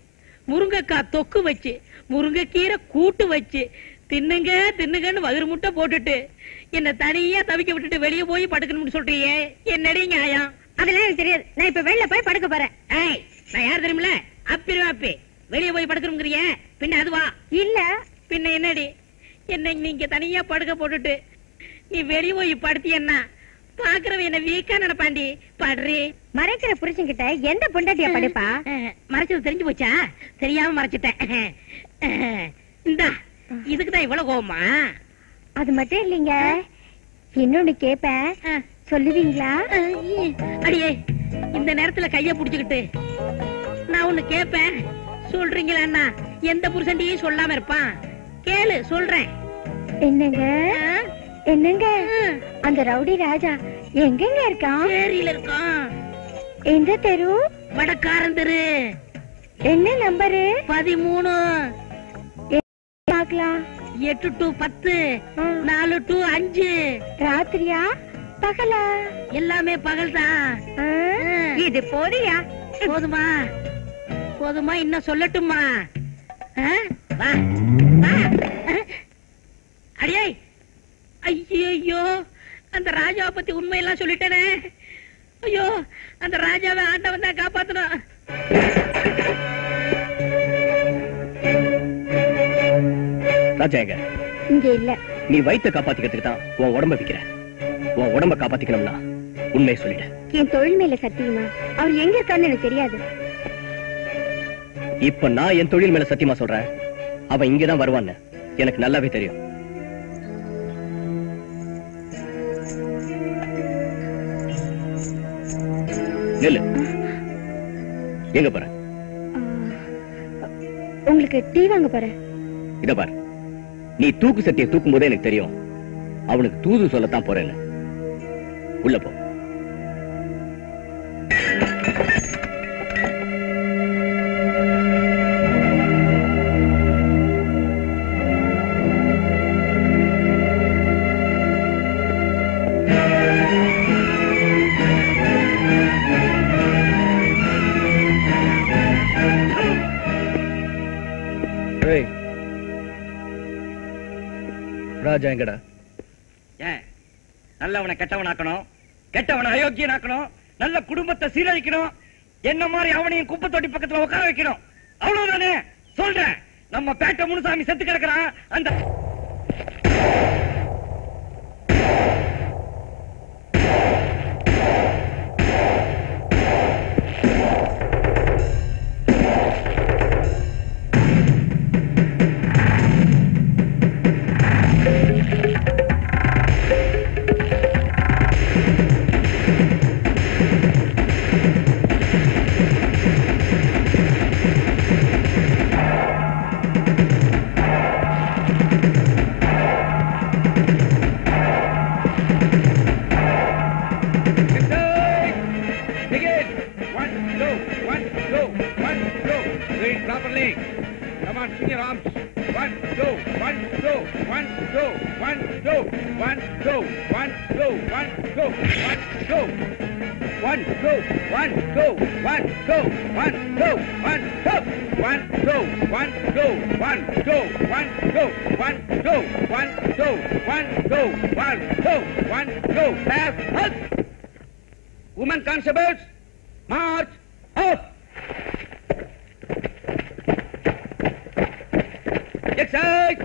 முருங்கைக்காய் தொக்கு வச்சு, முருங்கைக்கீரை கூட்டு வச்சு தின்னுங்க தின்னுங்கன்னு வயிறு முட்டை போட்டுட்டு என்ன தனியா தவிக்க விட்டுட்டு வெளிய போய் படுக்கணும்னு சொல்றியே, என்னடி நியாயம்? அதெல்லாம் எனக்கு தெரியாது. நான் இப்ப வெளில போய் படுக்க போறேன். ஏய், நான் யார் தெரியுமில? அப்பி வெளிய போய் படுக்கணுங்கிறிய, பின்ன அதுவா? இல்ல பின்ன என்னடி? என்ன நீங்க தனியா படுக்க போட்டுட்டு நீ வெளிய போய் படுத்தியன்னா பாக்குறவ என்ன வீக்கா நினைப்பாண்டி. படுறி. மறைக்கிற புருஷன் கிட்ட எந்த பொண்டாட்டியா படுப்பா? மறைச்சது தெரிஞ்சு போச்சா? தெரியாம மறைச்சிட்டேன். இந்தா, இதுக்குதான் இவ்வளவு கோவமா? அது மட்டும் இல்லைங்க, இன்னொன்னு கேப்பேன், சொல்லுவீங்களா? அடியே, இந்த நேரத்துல கைய புடிச்சுக்கிட்டு நான் ஒண்ணு கேப்பேன், சொல்றீங்களா? எந்த புருஷன்டியும் சொல்லாம இருப்பான்? கேளு, சொல்றேன். என்னங்க என்னங்க, அந்த ரவுடி ராஜா எங்கெங்க இருக்கான்? ஏரியில இருக்கான். எந்த தெரு? வடக்காரன் தெரு. என்ன நம்பரு? 13. பார்க்கலாம். 8 to 10, 4 to 5. ராத்திரியா பகலா? எல்லாமே பகல் தான். இது போதியா? போதுமா? போதுமா? இன்னும் சொல்லட்டுமா? வா வா. அடியே, ஐயோ, அந்த ராஜாவை பத்தி உண்மையெல்லாம் சொல்லிட்டேனே. ஐயோ, அந்த ராஜாவை ஆண்டவன் தான் காப்பாத்தணும். ராஜா எங்க? இங்க இல்ல. நீ வயித்தை காப்பாத்திக்கிறதுக்கு தான் உன் உடம்ப விக்கிற. உன் உடம்ப காப்பாத்திக்கணும்னா உண்மையை சொல்லிடு. என் தொழில் மேல சத்தியமா? அவர் எங்க இருக்கான்னு எனக்கு தெரியாது. இப்ப நான் என் தொழில் மேல சத்தியமா சொல்றேன், அவன் இங்கதான் வருவான்னு எனக்கு நல்லாவே தெரியும். நில்லு. எங்க போற? உங்களுக்கு டீ வாங்க போறேன். இத பாரு, நீ தூக்கு சட்டியை தூக்கும் போதே எனக்கு தெரியும் அவனுக்கு தூது சொல்லத்தான் போறேன்னு. உள்ள போ. ராஜா எங்கடா? ஏன் நல்லவனை கெட்டவனாக்கணும், கெட்டவனை அயோக்கியனாக்கணும், நல்ல குடும்பத்தை சீரழிக்கணும், என்ன மாதிரி அவனையும் குப்பை தொட்டி பக்கத்துல உட்கார வைக்கணும். அவ்வளவுதானே சொல்றேன். நம்ம பேட்டை முனுசாமி செத்து கிடக்குறான். அந்த women constables, march out. Exercise.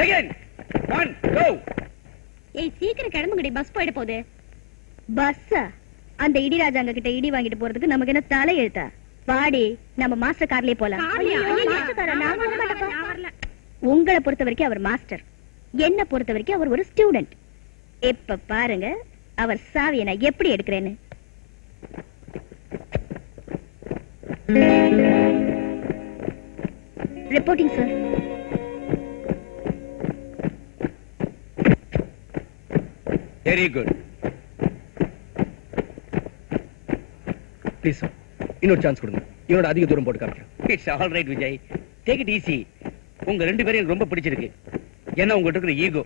Begin. 1, 2. ஏய், சீக்கிரம் கிளம்புங்கடி, பஸ் போயிட போகுது. பஸ்? அந்த இடிராஜாங்க கிட்ட இடி வாங்கிட்டு போறதுக்கு நமக்கு என்ன தலை எழுத்தா? வாடி, நம்ம மாஸ்டர் கார்லயே போலாம். உங்களை பொறுத்த வரைக்கும் அவர் மாஸ்டர், என்ன பொறுத்த வரைக்கும் அவர் ஒரு ஸ்டூடெண்ட். இப்ப பாருங்க அவர் சாவியை நான் எப்படி எடுக்கிறேன்னு. Reporting sir. Very good. Please இன்னொரு சான்ஸ் கொடுங்க. இவனோட அதிக தூரம் போட்டு காமிக்கிறேன். It's all right Vijay, take it easy. உங்க ரெண்டு பேரும் எனக்கு ரொம்ப பிடிச்சிருக்கு. ஏன்னா உங்கள்கிட்ட இருக்கிற ஈகோ.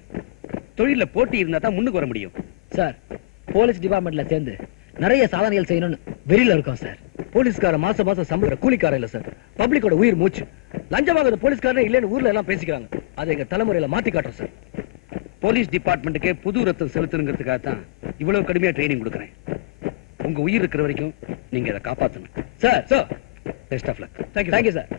தொழில போட்டி இருந்தா தான் முன்னுக்கு வர முடியும். சார், போலீஸ் டிபார்ட்மெண்ட்ல சேர்ந்து நிறைய சாதனைகள் செய்யணும்னு வெறியில இருக்கோம் சார். போலீஸ்கார மாசம் மாசம் சம்பளம் கூலிக்கார இல்ல சார், பப்ளிக்கோட உயிர் மூச்சு. லஞ்சம் வாங்குற போலீஸ்காரனே இல்லைன்னு ஊர்ல எல்லாம் பேசிக்கிறாங்க. அதை எங்க தலைமுறையில மாத்தி காட்டுறோம் சார். போலீஸ் டிபார்ட்மெண்ட்டுக்கே புது ரத்தம் செலுத்தணுங்கிறதுக்காக தான் இவ்வளவு கடுமையா ட்ரைனிங் கொடுக்குறேன். உங்க உயிர் இருக்கிற வரைக்கும் நீங்க அதை காப்பாற்றணும். Sir sir, best of luck. Thank you sir.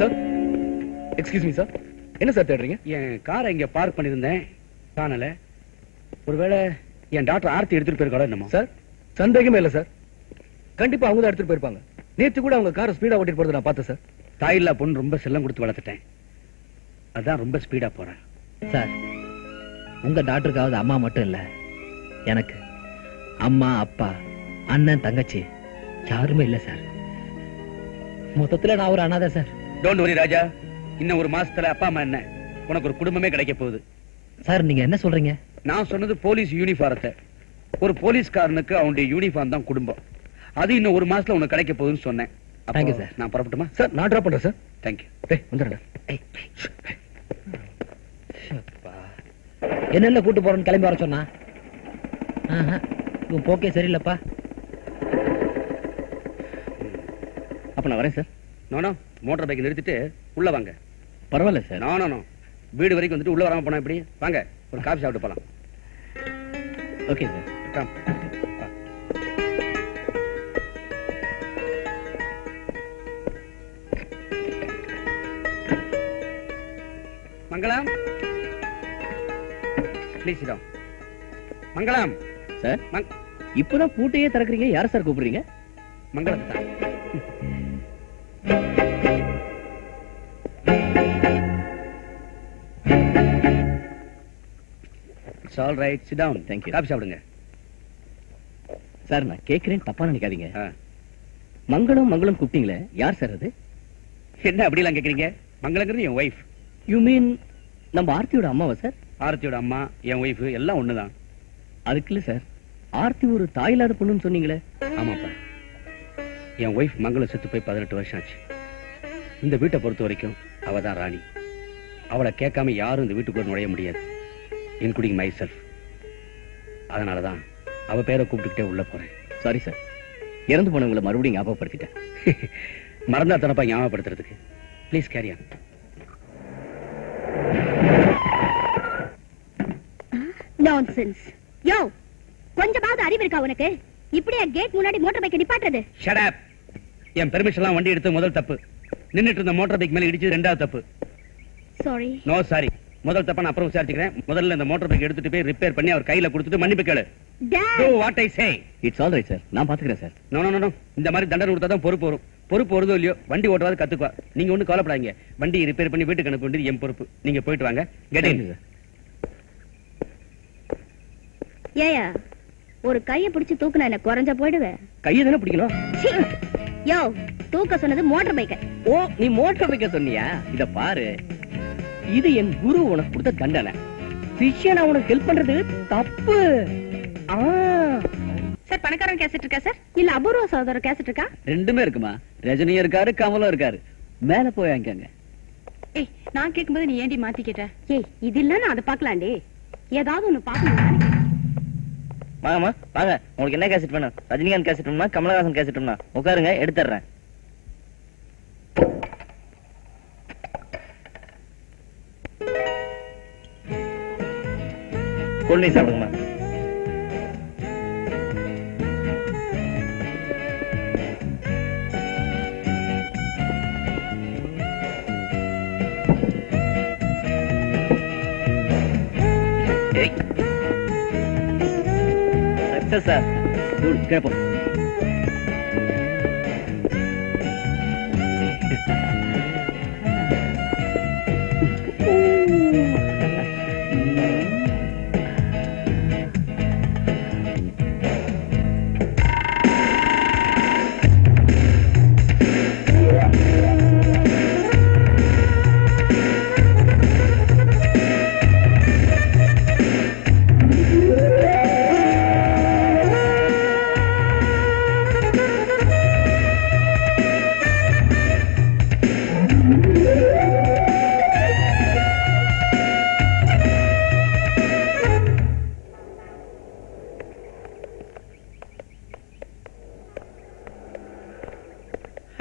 Sir, excuse me sir, என்ன சார் தேடுறீங்க? என் காரை இங்க பார்க் பண்ணிருந்தேன், காணல. ஒருவேளை என் டாக்டர் ஆர்த்தி எடுத்துட்டு போயிருக்காளோ என்னமோ. சார், சந்தேகமே இல்ல சார், கண்டிப்பா அவங்க தான் எடுத்துட்டு போயிருப்பாங்க. நேத்து கூட அவங்க காரை ஸ்பீடா ஓட்டிட்டு போறதை நான் பார்த்தேன் சார். தாயில்லா பொண்ணு ரொம்ப செல்லம் கொடுத்து வளர்த்துட்டேன், அதான் ரொம்ப ஸ்பீடா போறேன். சார், உங்க டாக்டருக்காவது அம்மா மட்டும் இல்ல, எனக்கு அம்மா, அப்பா, அண்ணன் தங்கச்சி யாருமே இல்ல சார். மொத்தத்துல நான் ஒரு அனாதை சார். டோன்ட் வரி ராஜா, இன்னும் ஒரு மாசத்துல அப்பா அம்மா என்ன, உனக்கு ஒரு குடும்பமே கிடைக்க போகுது. சார் நீங்க என்ன சொல்றீங்க? நான் சொன்னது போலீஸ் யூனிஃபாரத்தை. ஒரு போலீஸ்காரனுக்கு அவனுடைய யூனிஃபார்ம் தான் குடும்பம். அது இன்னும் ஒரு மாசத்துல உனக்கு கிடைக்க போகுதுன்னு சொன்னேன். Thank you, sir. நான் புறப்பட்டுமா? சார் நான் டிராப் பண்றேன் சார். தேங்க்யூ. வந்துடுறேன். என்னென்ன கூட்டு போறேன்னு கிளம்பி வர சொன்னா? உன் போக்கே சரியில்லப்பா. அப்ப நான் வரேன் சார். நானோ மோட்டார் பைக் நிறுத்திட்டு உள்ள வாங்க. பரவாயில்ல சார். நானோ வீடு வரைக்கும் வந்துட்டு உள்ள வராம போனா எப்படி? வாங்க, ஒரு காபி சாப்பிட்டு போலாம். Okay sir. Come. Mangalam, please sit down. Mangalam sir, இப்பதான் பூட்டையே திறக்கறீங்க. யார சார் கூப்பிடுறீங்க? மங்களம் தான். It's all right, sit down. Thank you. Coffee சாப்பிடுங்க. சார் நான் கேக்குறேன், தப்பா நினைக்காதீங்க. மங்களம் மங்களம் கூப்பிட்டீங்களே, யார் சார் அது? என்ன அப்படிலாம் கேக்குறீங்க? மங்களங்கிறது என் ஒய்ஃப். யூ மீன் நம்ம ஆர்த்தியோட அம்மாவா சார்? ஆரத்தியோட அம்மா, என் ஒய்ஃப் எல்லாம் ஒண்ணுதான். அதுக்கு இல்ல சார், ஆர்த்தி ஒரு தாய் இல்லாத பொண்ணுன்னு சொன்னீங்களே. ஆமாப்பா, என் ஒய்ஃப் மங்களம் செத்து போய் 18 வருஷம் ஆச்சு. இந்த வீட்டை பொறுத்த வரைக்கும் அவ தான் ராணி. அவளை கேட்காம யாரும் இந்த வீட்டுக்குள்ள நுழைய முடியாது, இன்க்ளூடிங் மை செல்ஃப். அதனாலதான் அவ பேரை கூப்பிட்டுக்கிட்டே உள்ள போறேன். சாரி சார், இறந்து போனவங்களை மறுபடியும் ஞாபகப்படுத்திட்டேன். மறந்தா தனப்பா ஞாபகப்படுத்துறதுக்கு. Please carry on. Nonsense. Yo, கொஞ்சமாவது அறிவு இருக்கா உனக்கு? இப்படியா கேட் முன்னாடி மோட்டார் பைக்கை நிப்பாட்டுறது? Shut up. என் பெர்மிஷன்லாம் வண்டி எடுத்து முதல் தப்பு. நின்னுட்டு இருந்த மோட்டார் பைக் மேல இடிச்சு ரெண்டாவது தப்பு. சாரி. No sorry. முதல் தப்பா நான் அப்புறம் விசாரிச்சுக்கிறேன். முதல்ல இந்த மோட்டார் பைக் எடுத்துட்டு போய் ரிப்பேர் பண்ணி அவர் கையில கொடுத்துட்டு மன்னிப்பு கேளு. Do what I say. It's all right sir, நான் பாத்துக்கிறேன் சார். நோ நோ நோ, இந்த மாதிரி தண்டனை கொடுத்தா தான் பொறுப்பு வரும். பொறுப்பு வருதோ இல்லையோ, வண்டி ஓட்டுறது கத்துக்குவா. நீங்க ஒண்ணு கவலைப்படாதீங்க. வண்டி ரிப்பேர் பண்ணி வீட்டுக்கு அனுப்ப வேண்டியது என் பொறுப்பு. நீங்க போயிட்டு வாங்க. Get in. ஏயா, ஒரு கைய பிடிச்சு தூக்குனா என்ன குறைஞ்சா போயிடுவேன்? கையை தானே பிடிக்கணும். யோ, தூக்க சொன்னது மோட்டார் பைக்க. ஓ, நீ மோட்டார் பைக்க சொன்னியா? இத பாரு, இது என் குரு உனக்கு கொடுத்த தண்டனை. சிஷ்யனா உனக்கு ஹெல்ப் பண்றது தப்பு. சார், பணக்காரன் கேசட் இருக்கா சார்? இல்ல அபூர்வ சகோதரர் கேசட் இருக்கா? ரெண்டுமே இருக்குமா. ரஜினியும் இருக்காரு, கமலும் இருக்காரு. மேல போய் அங்கங்க. ஏய், நான் கேக்கும்போது நீ ஏண்டி மாத்தி கேட்ட? ஏய், இது இல்ல, நான் அதை பாக்கலாம்டி. ஏதாவது ஒண்ணு பாக்கணும். வாங்கம்மா வாங்க. உங்களுக்கு என்ன கேசட் வேணும்? ரஜினிகாந்த் கேசட் வேணுமா, கமலஹாசன் கேசட் வேணுமா? உட்காருங்க, எடுத்துறேன். கொள்ளி சாப்பிடுங்கம்மா. Success sir. குட், கேப்போம்.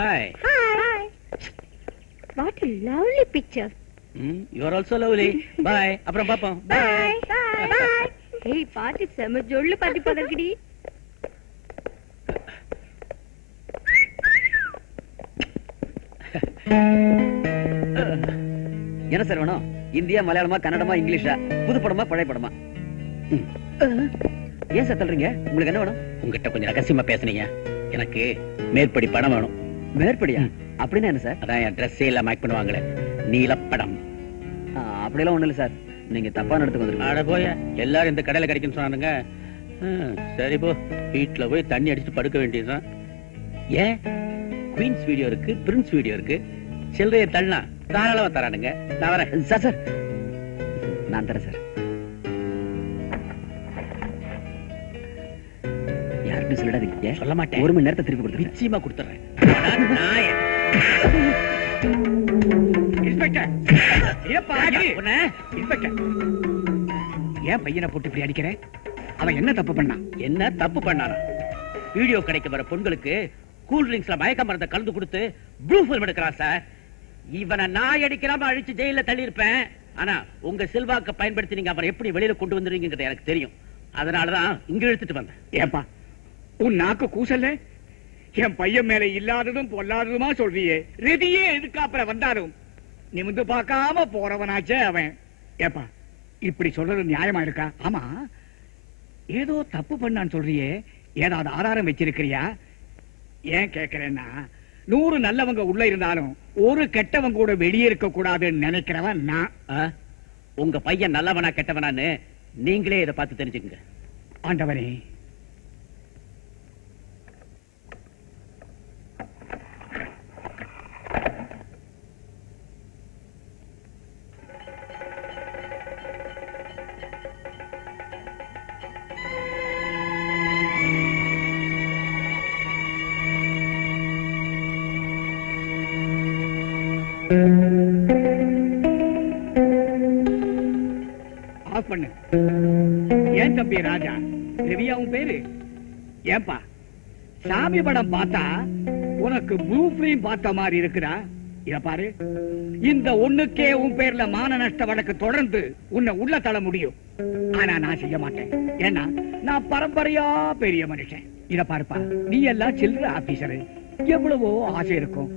Hi. Hi. What a lovely picture. You are also lovely. Bye. அப்புறம் பாப்போம். Bye. Bye. ஏய், பாட்டி செம ஜொள்ளு பாட்டி பதக்கடி. என்ன சார் வேணும்? இந்தியா, மலையாளமா, கன்னடமா, இங்கிலீஷா? புது படமா, பழைய படமா? ஏன் சார் தள்ளுறீங்க? உங்களுக்கு என்ன வேணும்? உங்ககிட்ட கொஞ்சம் ரகசியமா பேசுனீங்க. எனக்கு மேற்படி படம் வேணும். மேற்படியா? அப்படின்னா என்ன சார்? அதான் என் ட்ரெஸ்ஸே எல்லாம் மேக் பண்ணுவாங்களே, நீலப்படம். அப்படியெல்லாம் ஒண்ணும் இல்ல சார், நீங்க தப்பா நடத்துக்கு வந்துருக்கீங்க. அட போய, எல்லாரும் இந்த கடையில கிடைக்குன்னு சொன்னானுங்க. சரி போ, வீட்டுல போய் தண்ணி அடிச்சுட்டு படுக்க வேண்டியதுதான். ஏன், குயின்ஸ் வீடியோ இருக்கு, பிரின்ஸ் வீடியோ இருக்கு, சில்லறைய தள்ளா தாராளமா தரானுங்க. நான் வரேன் சார் சார், நான் தரேன் சார். யாருக்கும் சொல்லிடாதீங்க. சொல்ல மாட்டேன். 1 மணி நேரத்தை திருப்பி கொடுத்து நிச்சயமா கொடுத்துறேன். ஏன் பையனை போட்டு இப்படி அடிக்கிறேன்? அவன் என்ன தப்பு பண்ணான்? என்ன தப்பு பண்ணானா? வீடியோ கிடைக்க வர பொண்களுக்கு கூல் ட்ரிங்க்ஸ்ல மயக்க மருந்தை கலந்து கொடுத்து ப்ளூ ஃபில்ம் எடுக்கிறான் சார். இவனை நாய் அடிக்கிறாம அழிச்சு ஜெயில தள்ளி இருப்பேன். ஆனா உங்க செல்வாக்க பயன்படுத்தி நீங்க அவரை எப்படி வெளியில கொண்டு வந்துருவீங்கன்னு எனக்கு தெரியும். அதனாலதான் இங்க இழுத்துட்டு வந்தேன். ஏப்பா, உன் நாக்கு கூசல்ல? என் பையன் மேல இல்லாததும் பொல்லாததுமா சொல்றியே. ரெதியே எதுக்கு அப்புறம் வந்தாலும் நிமிந்து பார்க்காம போறவனாச்சே அவன். ஏப்பா, இப்படி சொல்றது நியாயமா இருக்கா? ஆமா, ஏதோ தப்பு பண்ணான்னு சொல்றியே, ஏதாவது ஆதாரம் வச்சிருக்கிறியா? ஏன் கேக்குறேன்னா, 100 நல்லவங்க உள்ள இருந்தாலும் ஒரு கெட்டவங்க கூட வெளியே இருக்க கூடாதுன்னு நினைக்கிறவன் நான். உங்க பையன் நல்லவனா கெட்டவனான்னு நீங்களே இதை பார்த்து தெரிஞ்சுங்க. ஆண்டவனே, ஆஃப் பண்ணு. ஏன் தம்பி ராஜா, ரவியா உன் பேரு? ஏன்பா, சாமி படம் பார்த்தா உனக்கு ப்ளூ ஃபிலிம் பார்த்த மாதிரி இருக்குதா? இத பாரு, இந்த ஒண்ணுக்கே உன் பேர்ல மான நஷ்ட வழக்கு தொடர்ந்து உன்னை உள்ள தள்ள முடியும். ஆனா நான் செய்ய மாட்டேன். ஏன்னா நான் பரம்பரையா பெரிய மனுஷன். இத பாருப்பா, நீ எல்லாம் சில்லற ஆபீசரு, எவ்வளவோ ஆசை இருக்கும்,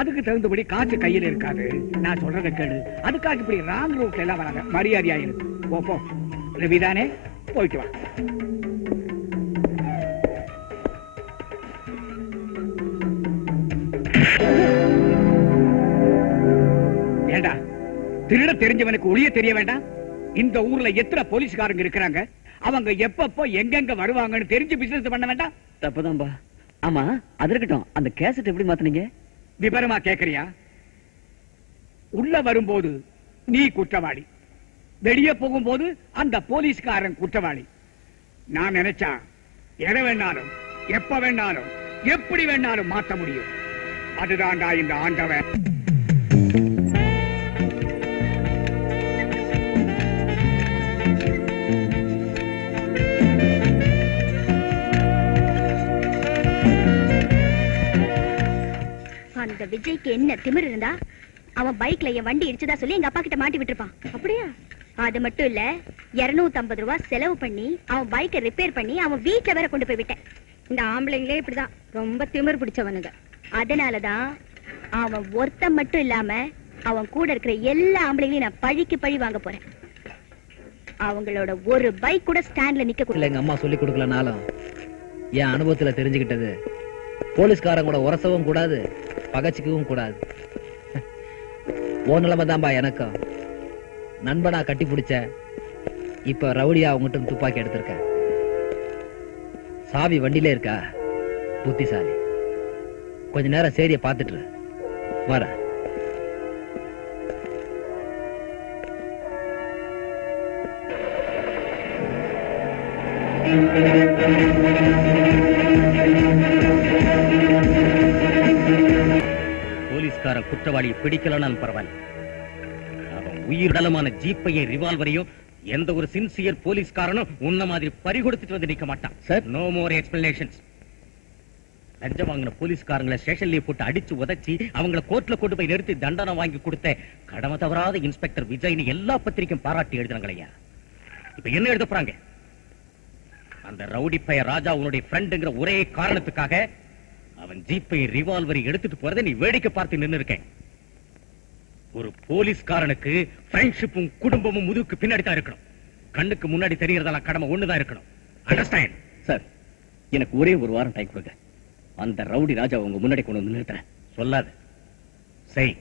அதுக்கு தகுந்தபடி காசு கையில் இருக்காது. நான் சொல்றதை கேளு. அதுக்காக இப்படி ராங் ரூட்ல எல்லாம் வராத. மரியாதையா இருக்கு. போ, ரவிதானே, போயிட்டு வா. ஏண்டா, திருட தெரிஞ்சவனுக்கு ஒளிய தெரிய வேண்டாம்? இந்த ஊர்ல எத்தனை போலீஸ்காரங்க இருக்கிறாங்க, அவங்க எப்பப்போ எங்கெங்க வருவாங்கன்னு தெரிஞ்சு பிசினஸ் பண்ண வேண்டாம்? தப்புதான்பா. ஆமா, அது இருக்கட்டும், அந்த கேசட் எப்படி மாத்துனீங்க? விபரமா கேக்குறியா? உள்ள வரும்போது நீ குற்றவாளி, வெளியே போகும்போது அந்த போலீஸ்காரன் குற்றவாளி. நான் நினைச்சா எதை வேணாலும் எப்ப வேணாலும் எப்படி வேணாலும் மாத்த முடியும். அதுதான்டா இந்த ஆண்டவன். அந்த விஜய்க்கு என்ன திமிரு இருந்தா அவன் பைக்ல என் வண்டி இடிச்சதா சொல்லி எங்க அப்பா கிட்ட மாட்டி விட்டுருப்பான். அப்படியா? அது மட்டும் இல்ல, 250 ரூபாய் செலவு பண்ணி அவன் பைக்கை ரிப்பேர் பண்ணி அவன் வீட்டுல வேற கொண்டு போய் விட்டேன். இந்த ஆம்பளைங்களே இப்படிதான், ரொம்ப திமிரு பிடிச்சவனுங்க. அதனாலதான் அவன் ஒருத்தன் மட்டும் இல்லாம அவன் கூட இருக்கிற எல்லா ஆம்பளைங்களையும் நான் பழிக்கு பழி வாங்க போறேன். அவங்களோட ஒரு பைக் கூட ஸ்டாண்ட்ல நிக்க கூடாது. எங்க அம்மா சொல்லி கொடுக்கலனாலும் என் அனுபவத்துல தெரிஞ்சுக்கிட்டது, போலீஸ்காரங்க கூட உரசவும் கூடாது, பகச்சிக்கவும் கூடாது. ஓ நிலைமை தான்பா எனக்கும். நண்பனா கட்டி பிடிச்ச, இப்ப ரவுடியா அவங்ககிட்ட துப்பாக்கி எடுத்திருக்க. சாவி வண்டியில இருக்கா, புத்திசாலி. கொஞ்ச நேரம் சேரிய பார்த்துட்டு வர. போலீஸ்காரன் குற்றவாளியை பிடிக்கலனாலும் பரவாயில்ல, அவன் உயிரிடலமான ஜீப்பையும் ரிவால்வரையும் எந்த ஒரு சின்சியர் போலீஸ்காரனும் உன்ன மாதிரி பறிகொடுத்துட்டு வந்து நிக்க மாட்டான். Sir, no more explanations. லஞ்சம் வாங்கின போலீஸ்காரங்களை ஸ்டேஷன்லயே போட்டு அடிச்சு உதைச்சி அவங்களை கோர்ட்ல கொண்டு போய் நிறுத்தி தண்டனை வாங்கி கொடுத்த கடமை தவறாத இன்ஸ்பெக்டர் விஜய்னு எல்லா பத்திரிக்கையும் பாராட்டி எழுதுறாங்களையா. இப்ப என்ன எழுத போறாங்க? அந்த ரவுடி பைய ராஜா உன்னுடைய ஃப்ரெண்டுங்கிற ஒரே காரணத்துக்காக அவன் ஜீப்பை ரிவால்வரை எடுத்துட்டு போறதை நீ வேடிக்கை பார்த்து நின்னு இருக்க. ஒரு போலீஸ்காரனுக்கு ஃப்ரெண்ட்ஷிப்பும் குடும்பமும் முதுகுக்கு பின்னாடி தான் இருக்கணும். கண்ணுக்கு முன்னாடி தெரியறதெல்லாம் கடமை ஒண்ணுதான் இருக்கணும். அண்டர்ஸ்டாண்ட்? சார், எனக்கு ஒரே ஒரு வாரம் டைம் கொடுங்க. அந்த ரவுடி ராஜா உங்க முன்னாடி கொண்டு வந்து நிறுத்துறேன். சொல்லாத, செய்.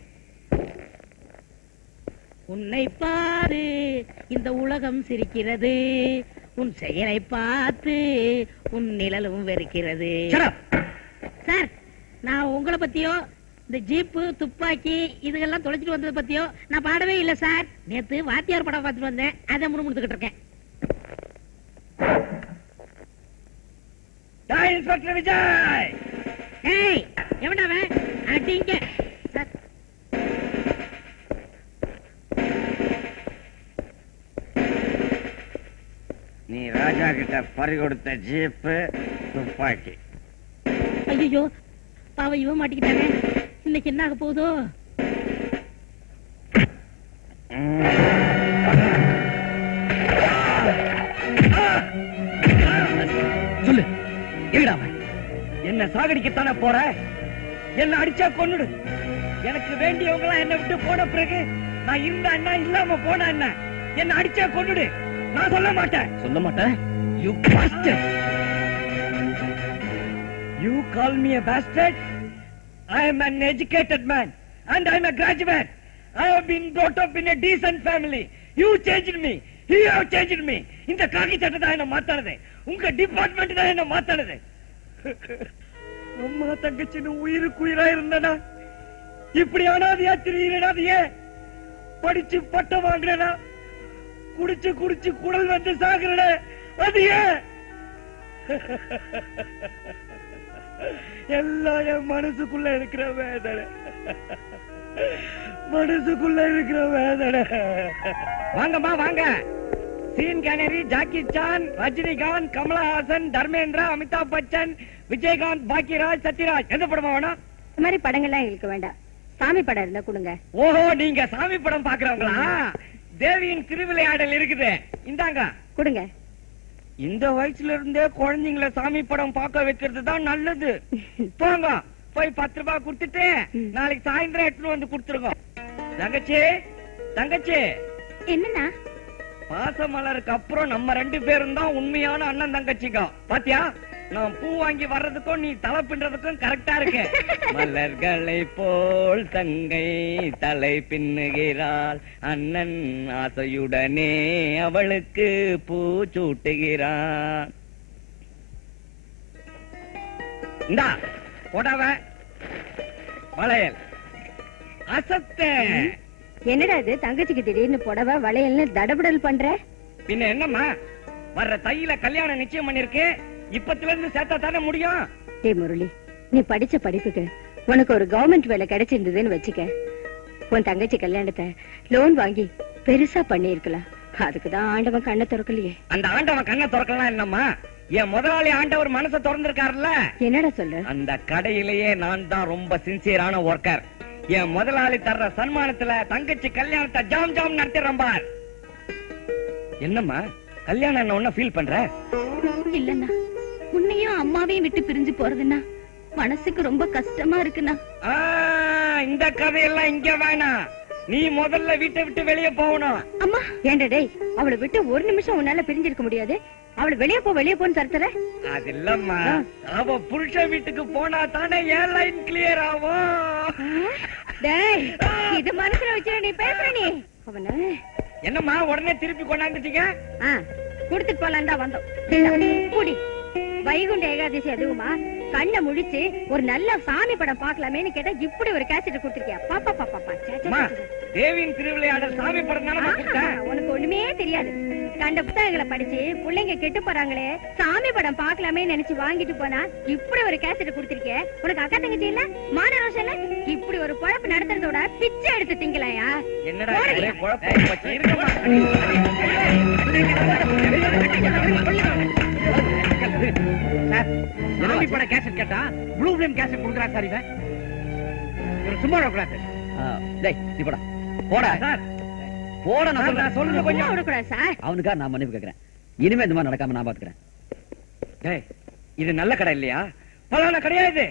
உன்னை பாரு, இந்த உலகம் சிரிக்கிறது. உன் செயலை பார்த்து உன் நிழலும் வெறுக்கிறது. சார், நான் உங்களை பத்தியோ இந்த ஜீப்பு துப்பாக்கி இதுகெல்லாம் தொலைச்சிட்டு வந்ததை பத்தியோ நான் பாடவே இல்லை சார். நேத்து வாத்தியார் படம் பார்த்துட்டு வந்தேன், அதை முணுமுணுத்துக்கிட்டு இருக்கேன். இன்ஸ்பெக்டர் விஜய்! ஏய், எவனாவன்? அடிங்க சார். நீ ராஜா கிட்ட பறி கொடுத்த ஜீப்பு துப்பாக்கி. ஐயோ, பாவ இவ மாட்டிக்கிட்டானே. இன்னைக்கு என்ன ஆக போகுதோ? சொல்லு, எங்கடா அவன்? என்ன சாகடிக்கத்தானே போற? என்ன அடிச்சா கொன்னுடு. எனக்கு வேண்டியவங்க எல்லாம் என்ன விட்டு போன பிறகு நான் இருந்தா என்ன, இல்லாம போனா என்ன? என்ன அடிச்சா கொன்னுடு. நான் சொல்ல மாட்டேன். சொல்ல மாட்டேன்? You bastard! You call me a bastard? I am an educated man and I am a graduate. I have been brought up in a decent family. You changed me. You have changed me. இந்த காக்கி சட்டை தான் என்ன மாத்தானது. உங்க department தான் என்ன மாத்தானது. அம்மா தங்கச்சின்னு உயிருக்கு உயிரா இருந்தனா இப்படி அனாதையா திரியிறடா. ஏன் படிச்சு பட்டம் வாங்குறனா? குடிச்சு குடிச்சு குடல் வந்து சாகுறட. அது ஏன்? எல்லாம் என் மனசுக்குள்ள இருக்கிற வேதனை. மனசுக்குள்ள இருக்கிற வேதனை. வாங்கம்மா வாங்க. Sean Connery, Jackie Chan, Rajinikanth, Kamalahasan, Dharmendra, Amitabh Bachchan, Vijayakanth, Bhagyaraj, Sathyaraj. எந்த படமா வேணும்? இந்த மாதிரி படங்கள்லாம் எங்களுக்கு வேண்டாம். சாமி படம் இருந்தா கொடுங்க. ஓஹோ, நீங்க சாமி படம் பாக்குறவங்களா? தேவியின் திருவிளையாடல் இருக்குது, இந்தாங்க கொடுங்க. இந்த வயசுல இருந்தே குழந்தைங்களை சாமி படம் பார்க்க வைக்கிறது தான் நல்லது. போங்க, போய் 10 ரூபாய் கொடுத்துட்டு நாளைக்கு சாயந்தரம் எடுத்துட்டு வந்து கொடுத்துருங்க. தங்கச்சி, தங்கச்சி. என்னன்னா? பாசமலருக்கு அப்புறம் நம்ம 2 பேரும் தான் உண்மையான அண்ணன் தங்கச்சிங்க. பாத்தியா, நான் பூ வாங்கி வர்றதுக்கும் நீ தலை பின்றதுக்கும் கரெக்டா இருக்கு. மலர்களை போல் தங்கை தலை பின்னுகிறாள், அண்ணன் ஆசையுடனே அவளுக்கு பூ சூட்டுகிறான். இந்தா போடாவ வளையல் அசத்த. என்னடா இது, தங்கச்சிக்கு திடீர்னு புடவை வளையல்னு தடபடல் பண்ற? பின்ன என்னம்மா, வர்ற தையில கல்யாணம் நிச்சயம் பண்ணிருக்கு. இப்பத்துல இருந்து சேர்த்தா தானே முடியும். டேய் முரளி, நீ படிச்ச படிப்புக்கு உனக்கு ஒரு கவர்மெண்ட் வேலை கிடைச்சிருந்ததுன்னு வச்சுக்க, உன் தங்கச்சி கல்யாணத்தை லோன் வாங்கி பெருசா பண்ணி இருக்கலாம். அதுக்குதான் ஆண்டவன் கண்ணை திறக்கலையே. அந்த ஆண்டவன் கண்ணை திறக்கலாம் என்னம்மா, என் முதலாளி ஆண்டவர் மனசை திறந்திருக்காருல்ல. என்னடா சொல்ற? அந்த கடையிலேயே நான் தான் ரொம்ப சின்சியரான ஒர்க்கர். என் முதலாளி தர்ற சன்மானத்துல தங்கச்சி கல்யாணத்தை ஜாம் ஜாம் நடத்திடுறேன் பார். என்னம்மா, கல்யாணம் என்ன ஒண்ணு ஃபீல் பண்ற? இல்லன்னா உன்னையும் அம்மாவையும் விட்டு பிரிஞ்சு போறதுன்னா மனசுக்கு ரொம்ப கஷ்டமா இருக்குண்ணா. இந்த கதையெல்லாம் இங்க வேணாம். நீ முதல்ல வீட்டை விட்டு வெளியே போகணும். அம்மா ஏண்டா டேய், அவளை விட்டு ஒரு நிமிஷம் உன்னால பிரிஞ்சிருக்க முடியாது. அவளை வெளியே போன்னு தரத்துல. அது இல்லம்மா, அவ புருஷ வீட்டுக்கு போனா தானே ஏன் லைன் கிளியர் ஆகும். டேய், இது மனசுல வச்சு நீ பேசுற நீ. அவன என்னம்மா உடனே திருப்பி கொண்டாந்துட்டீங்க? குடுத்துட்டு போலாம் தான் வந்தோம். கூடி வைகுண்ட ஏகாதசி அதுவுமா கண்ணை முழிச்சு ஒரு நல்ல சாமி படம் பாக்கலாமேன்னு கேட்டா இப்படி ஒரு கேசட் கொடுத்திருக்கியா? பாப்பா பாப்பா தேவியின் திருவிளையாடல் சாமி படம் தானே. உனக்கு ஒண்ணுமே தெரியாது. கண்ட புத்தகங்களை படிச்சு பிள்ளைங்க கெட்டு போறாங்களே, சாமி படம் பாக்கலாமே நினைச்சு வாங்கிட்டு போனா இப்படி ஒரு கேசட் கொடுத்திருக்க. உனக்கு அக்கா தங்கச்சி இல்ல, மான ரோஷம் இல்ல, இப்படி ஒரு குழப்பு நடத்துறதோட பிச்சை எடுத்து திங்கலாயா? என்னடா குழப்பம் வச்சு இருக்கமா? சாமி பட கேசட் கேட்டா ப்ளூ ஃபிலிம் கேசட் கொடுக்குறா சார். இவன் ஒரு சும்மா கூடாது. டேய் நீ போடா போடா சார், போட. நான் சொல்லுங்க கொஞ்சம் விடக்கூடாது சார். அவனுக்கா நான் மன்னிப்பு கேட்கிறேன். இனிமே இந்த மாதிரி நடக்காம நான் பாத்துக்கிறேன். டேய், இது நல்ல கடை இல்லையா? பலான கிடையாது.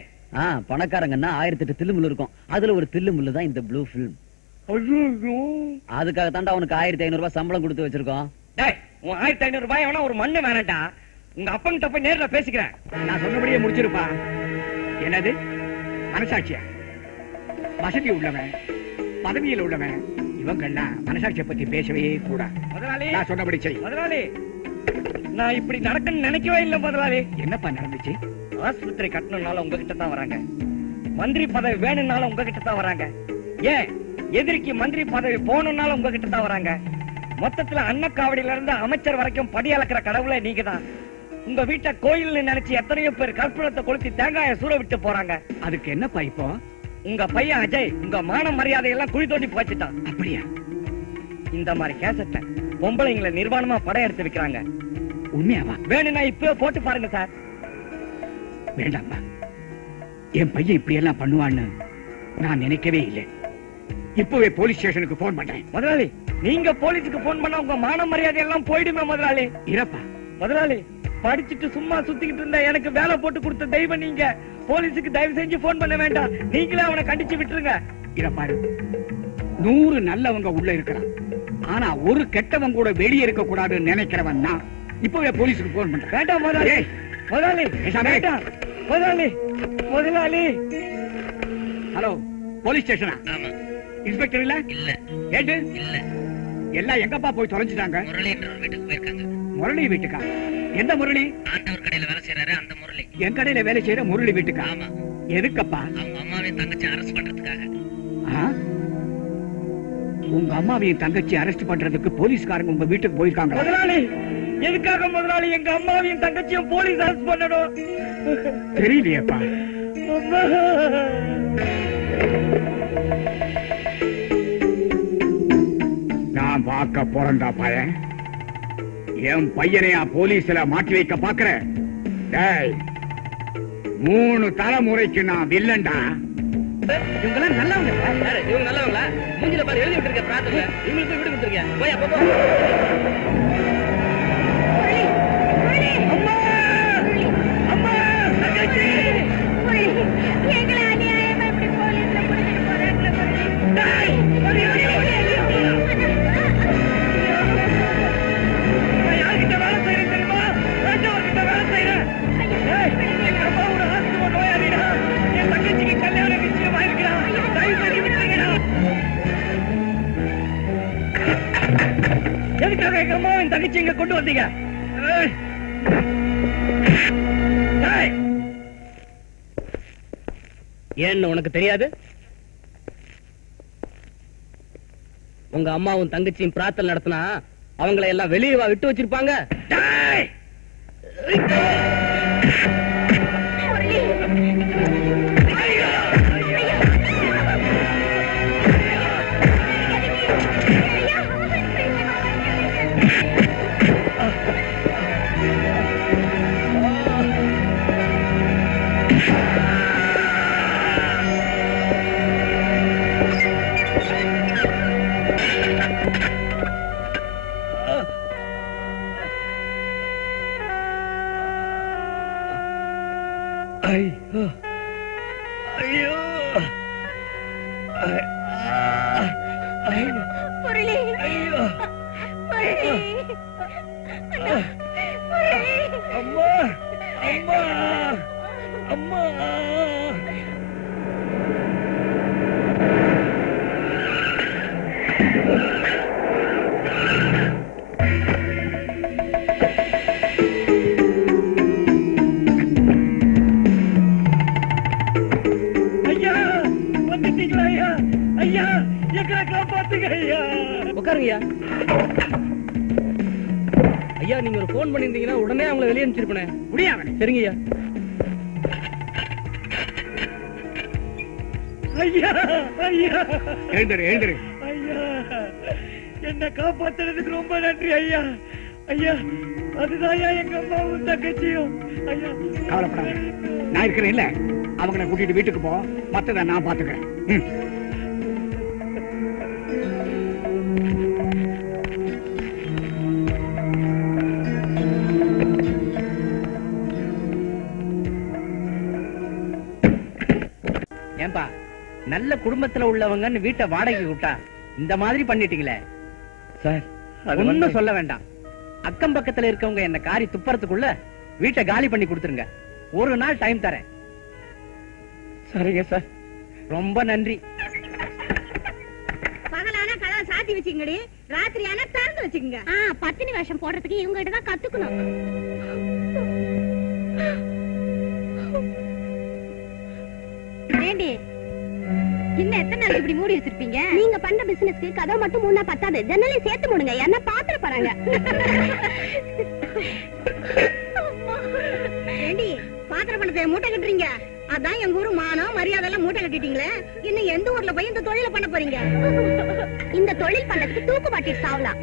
பணக்காரங்கன்னா 1008 தில்லுமுள்ளு இருக்கும். அதுல ஒரு தில்லுமுள்ளு தான் இந்த ப்ளூ ஃபிலிம். அதுக்காக தாண்டா உனக்கு 1500 ரூபாய் சம்பளம் கொடுத்து வச்சிருக்கோம். டேய், உன் 1500 ரூபாய் வேணா ஒரு மண்ணு வேணாண்டா. உங்க அப்பன்கிட்ட போய் நேர்ல பேசிக்கிறேன். நான் சொன்னபடியே முடிச்சிருப்பா. என்னது மனசாட்சியா? வசதி உள்ளவன், பதவியில் உள்ளவன், இவங்கெல்லாம் மனசாட்சியை பத்தி பேசவே கூட. முதலாளி, நான் சொன்னபடி செய். முதலாளி, நான் இப்படி நடக்குன்னு நினைக்கவே இல்லை முதலாளி. என்னப்பா நடந்துச்சு? ஆஸ்பத்திரி கட்டணும்னால உங்ககிட்ட தான் வராங்க. மந்திரி பதவி வேணும்னாலும் உங்ககிட்ட தான் வராங்க. ஏன் எதிரிக்கு மந்திரி பதவி போகணும்னாலும் உங்ககிட்ட தான் வராங்க. மொத்தத்துல அன்னக்காவடியில இருந்து அமைச்சர் வரைக்கும் படி அளக்கிற கடவுளே நீங்க தான். உங்க வீட்டை கோயில்னு நினைச்சு எத்தனையோ பேர் கற்பூரத்தை கொளுத்தி தேங்காய சூற விட்டு போறாங்க. அதுக்கு என்னப்பா இப்போ? உங்க பையன் அஜய் உங்க மான மரியாதையெல்லாம் குழி தோண்டி போச்சுட்டான். அப்படியா? இந்த மாதிரி கேசட்ட பொம்பளைங்களை நிர்வாணமா படம் எடுத்து வைக்கிறாங்க. உண்மையாவா? வேணும்னா இப்ப போட்டு பாருங்க சார். வேண்டாம்ப்பா, என் பையன் இப்படி எல்லாம் பண்ணுவான்னு நான் நினைக்கவே இல்லை. இப்பவே போலீஸ் ஸ்டேஷனுக்கு போன் பண்றேன். முதலாளி, நீங்க போலீஸுக்கு போன் பண்ணா உங்க மான மரியாதை எல்லாம் போயிடுமே முதலாளி. இரப்பா முதலாளி, படிச்சுட்டு சும்மா சுத்திக்கிட்டு இருந்த எனக்கு வேலை போட்டு கொடுத்த தெய்வம் நீங்க. போலீஸுக்கு தயவு செஞ்சு போன் பண்ண வேண்டாம். நீங்களே அவனை கண்டிச்சு விட்டுருங்க. இரப்பாரு, 100 நல்லவங்க உள்ள இருக்கிறான். ஆனா ஒரு கெட்டவன் கூட வெளியே இருக்க கூடாதுன்னு நினைக்கிறவன் நான். இப்பவே போலீஸுக்கு போன் பண்றேன். வேண்டாம் முதலாளி. முதலாளி வேண்டாம். முதலாளி, முதலாளி. Hello, police ஸ்டேஷனா? இன்ஸ்பெக்டர் இல்ல? இல்ல ஏட்டு இல்ல. எல்லாம் எங்கப்பா போய் தொலைஞ்சிட்டாங்க? முரளி என்ற ஒரு வீட்டுக்கு போயிருக்காங்க. முரளி வீட்டுக்கா? எந்த முரளி? ஆண்டவர் கடையில வேலை செய்யறாரு அந்த முரளி. என் கடையில வேலை செய்யற முரளி வீட்டுக்கா? ஆமா. எதுக்கப்பா? அவங்க அம்மாவையும் தங்கச்சி அரெஸ்ட் பண்றதுக்காக. ஆ? உங்க அம்மாவையும் தங்கச்சி அரெஸ்ட் பண்றதுக்கு போலீஸ்காரங்க உங்க வீட்டுக்கு போயிருக்காங்க. முதலாளி, எதுக்காக முதலாளி எங்க அம்மாவையும் தங்கச்சியும் போலீஸ் அரெஸ்ட் பண்ணணும்? தெரியலையேப்பா. நான் பார்க்க போறேன்டா பையன். என் பையனையா போலீஸ்ல மாட்டி வைக்க பாக்குற? டேய், 3 தலைமுறைக்கு நான் வில்லன்டா. இவங்க எல்லாம் நல்லவங்க. இவங்க நல்லவங்களா? மூஞ்சில பாரு எழுதி விட்டுருக்க பிரார்த்தனை. இவங்களுக்கு போய் விட்டு கொடுத்துருக்கேன். போய் அப்ப போ. அம்மா! அம்மா! தங்கச்சி! எங்களை அநியாயமா இப்படி போலீஸ்ல புடிச்சிட்டு போறாங்களே முரளி. டேய்! ஓடி, ஓடி, ஓடி, ஓடி. நான் யார்கிட்ட வேலை செய்யறேன் தெரியுமா? ராஜாவர்கிட்ட வேலை செய்யறேன். டேய், எங்க அம்மா ஒரு ஆஸ்துவ நோயாளிடா. என் தங்கச்சிக்கு கல்யாணம் நிச்சயமா இருக்குடா. தயவு செஞ்சு விட்டுருங்கடா. எதுக்காக எங்க அம்மாவின் தங்கச்சி இங்க கொண்டு வந்தீங்க? ஏய். டேய். ஏன்னு உனக்கு தெரியாது? உங்க அம்மாவும் தங்கச்சியும் பிரார்த்தனை நடத்தினா அவங்களை எல்லாம் வெளியே விட்டு வச்சிருப்பாங்க. டேய். ஐயோ ஐயோ முரளி, ஐயோ முரளி. அம்மா அம்மா அம்மா ஐயா, வந்துட்டீங்களா ஐயா? ஐயா, எங்களை காப்பாத்துங்க ஐயா. உட்காருங்கய்யா. ஐயா, நீங்க ஒரு போன் பண்ணிருந்தீங்கன்னா உடனே அவங்களை வெளியே அனுப்பிச்சிருப்பேன். முடியாம சரிங்கய்யா. ஐயா ஐயா எழுந்துரு எழுந்துரு. ஐயா, என்ன காப்பாத்துறதுக்கு ரொம்ப நன்றி ஐயா. ஐயா, அதுதான் எங்க அம்மாவும் தங்கச்சியும். ஐயா, கவலைப்படாத, நான் இருக்கிறேன் இல்ல. அவங்களை கூட்டிட்டு வீட்டுக்கு போ, மத்தத நான் பாத்துக்கிறேன். ஏன்பா, நல்ல குடும்பத்துல உள்ளவங்கன்னு வீட்டை வாடகைக்கு விட்டா இந்த மாதிரி பண்ணிட்டீங்களே சார், ஒண்ணும் சொல்ல வேண்டாம். அக்கம் பக்கத்துல இருக்கவங்க என்ன காரி துப்புறதுக்குள்ள வீட்டை காலி பண்ணி கொடுத்துருங்க. ஒரு நாள் டைம் தரேன். சரிங்க சார். ரொம்ப நன்றி. பகலான கதவை சாத்தி சாத்தி வச்சுங்கடி, ராத்திரி ஆனா திறந்து வச்சுக்கங்க. பத்தினி வேஷம் போடுறதுக்கு இவங்க கிட்ட தான் கத்துக்கணும். ஏண்டி இன்னும் எத்தனை நாளைக்கு இப்படி மூடி வச்சிருப்பீங்க? நீங்க பண்ற பிசினஸ்க்கு கதவு மட்டும் மூணா பத்தாது, ஜன்னலையும் சேர்த்து மூடுங்க, என்ன பாத்திர போறாங்க. ஏண்டி பாத்திர பணத்தை மூட்டை கட்டுறீங்க? அதான் எங்க ஊரு மானம் மரியாதை எல்லாம் மூட்டை கட்டிட்டீங்களே, இன்னும் எந்த ஊர்ல போய் இந்த தொழில பண்ண போறீங்க? இந்த தொழில் பண்றதுக்கு தூக்கு மாட்டிட்டு சாவலாம்.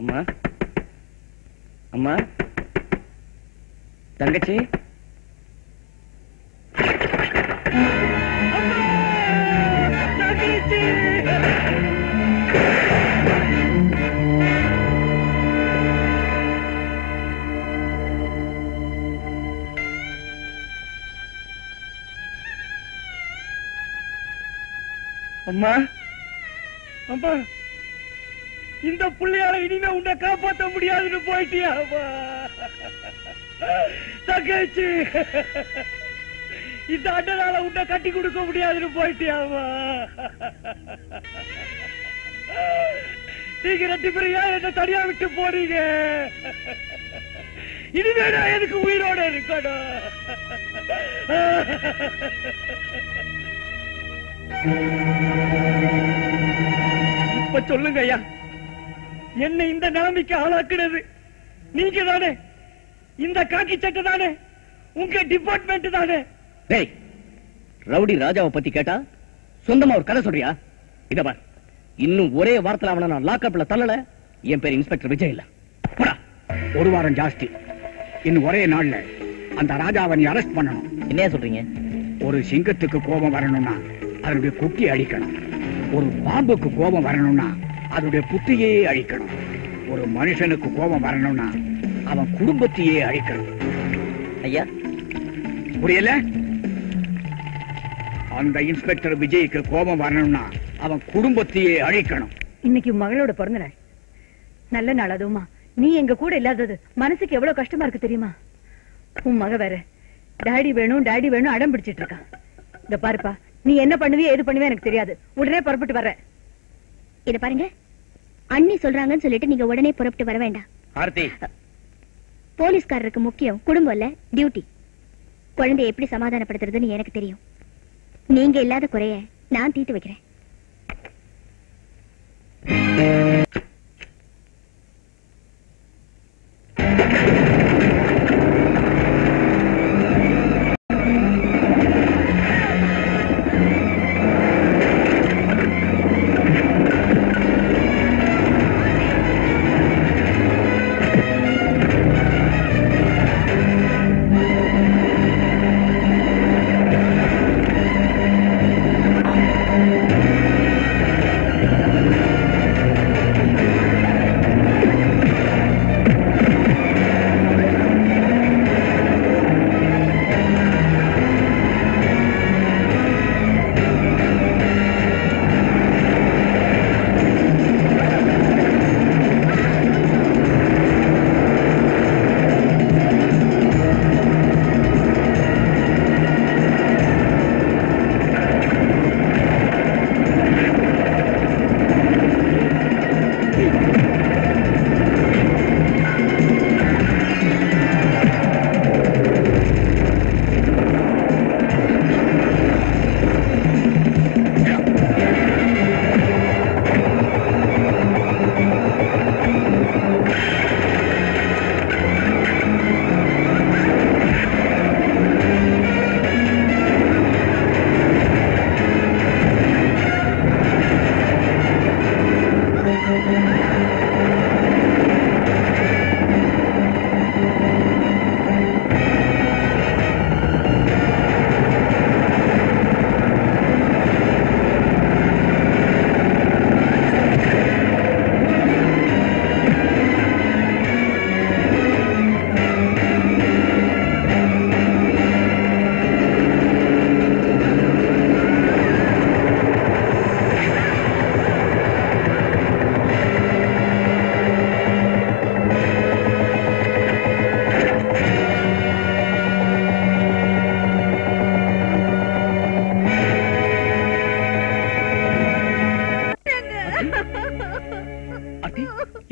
அம்மா அம்மா தங்கச்சி அம்மா அம்மா இந்த புள்ளையால இனிமே உன்னை காப்பாற்ற முடியாதுன்னு போயிட்டியா தங்கச்சி? இந்த அண்ணனால உன்னை கட்டி கொடுக்க முடியாதுன்னு போயிட்டியாவா? நீங்க 2 பேரும் ஏன் என்ன தனியா விட்டு போறீங்க? இனிமே நான் எதுக்கு உயிரோட இருக்கணும்? இப்ப சொல்லுங்க ஐயா, என்ன இந்த நிலைமைக்கு ஆளாக்குனது நீங்க தானே? இந்த காக்கி சட்டை தானே? உங்க டிபார்ட்மெண்ட் தானே? டேய், ரவுடி ராஜாவை பத்தி கேட்டா சொந்தமா ஒரு கதை சொல்றியா? இத பார், இன்னும் ஒரே வாரத்துல அவனை நான் லாக்அப்ல தள்ளல, என் பேர் இன்ஸ்பெக்டர் விஜய் இல்ல. போடா. 1 வாரம் ஜாஸ்தி. இன்னும் ஒரே நாள்ல அந்த ராஜாவை நீ அரெஸ்ட் பண்ணணும். என்ன சொல்றீங்க? ஒரு சிங்கத்துக்கு கோபம் வரணும்னா அதனுடைய குட்டி அழிக்கணும். ஒரு பாம்புக்கு கோபம் வரணும்னா அதனுடைய புத்தியே அழிக்கணும். ஒரு மனுஷனுக்கு கோபம் வரணும்னா அவன் குடும்பத்தையே அழிக்கணும். ஐயா புரியல? அந்த இன்ஸ்பெக்டர் விஜய்க்கு கோபம் வரணும்னா அவன் குடும்பத்தையே அழிக்கணும். இன்னைக்கு மகளோட பிறந்த நாள், நல்ல நாள். அதுவுமா நீ எங்க கூட இல்லாதது மனசுக்கு எவ்வளவு கஷ்டமா இருக்கு தெரியுமா? உன் மக வேற டாடி வேணும் டாடி வேணும் அடம் பிடிச்சிட்டு இருக்கான். இந்த பாருப்பா, நீ என்ன பண்ணுவியோ எது பண்ணுவே எனக்கு தெரியாது, உடனே புறப்பட்டு வர்ற. இத பாருங்க, அண்ணி சொல்றாங்கன்னு சொல்லிட்டு நீங்க உடனே புறப்பட்டு வர வேண்டாம். ஆர்த்தி, போலீஸ்காரருக்கு முக்கியம் குடும்பம் இல்ல, டியூட்டி. குழந்தையை எப்படி சமாதானப்படுத்துறதுன்னு எனக்கு தெரியும். நீங்க இல்லாத குறைய நான் தீர்த்து வைக்கிறேன்.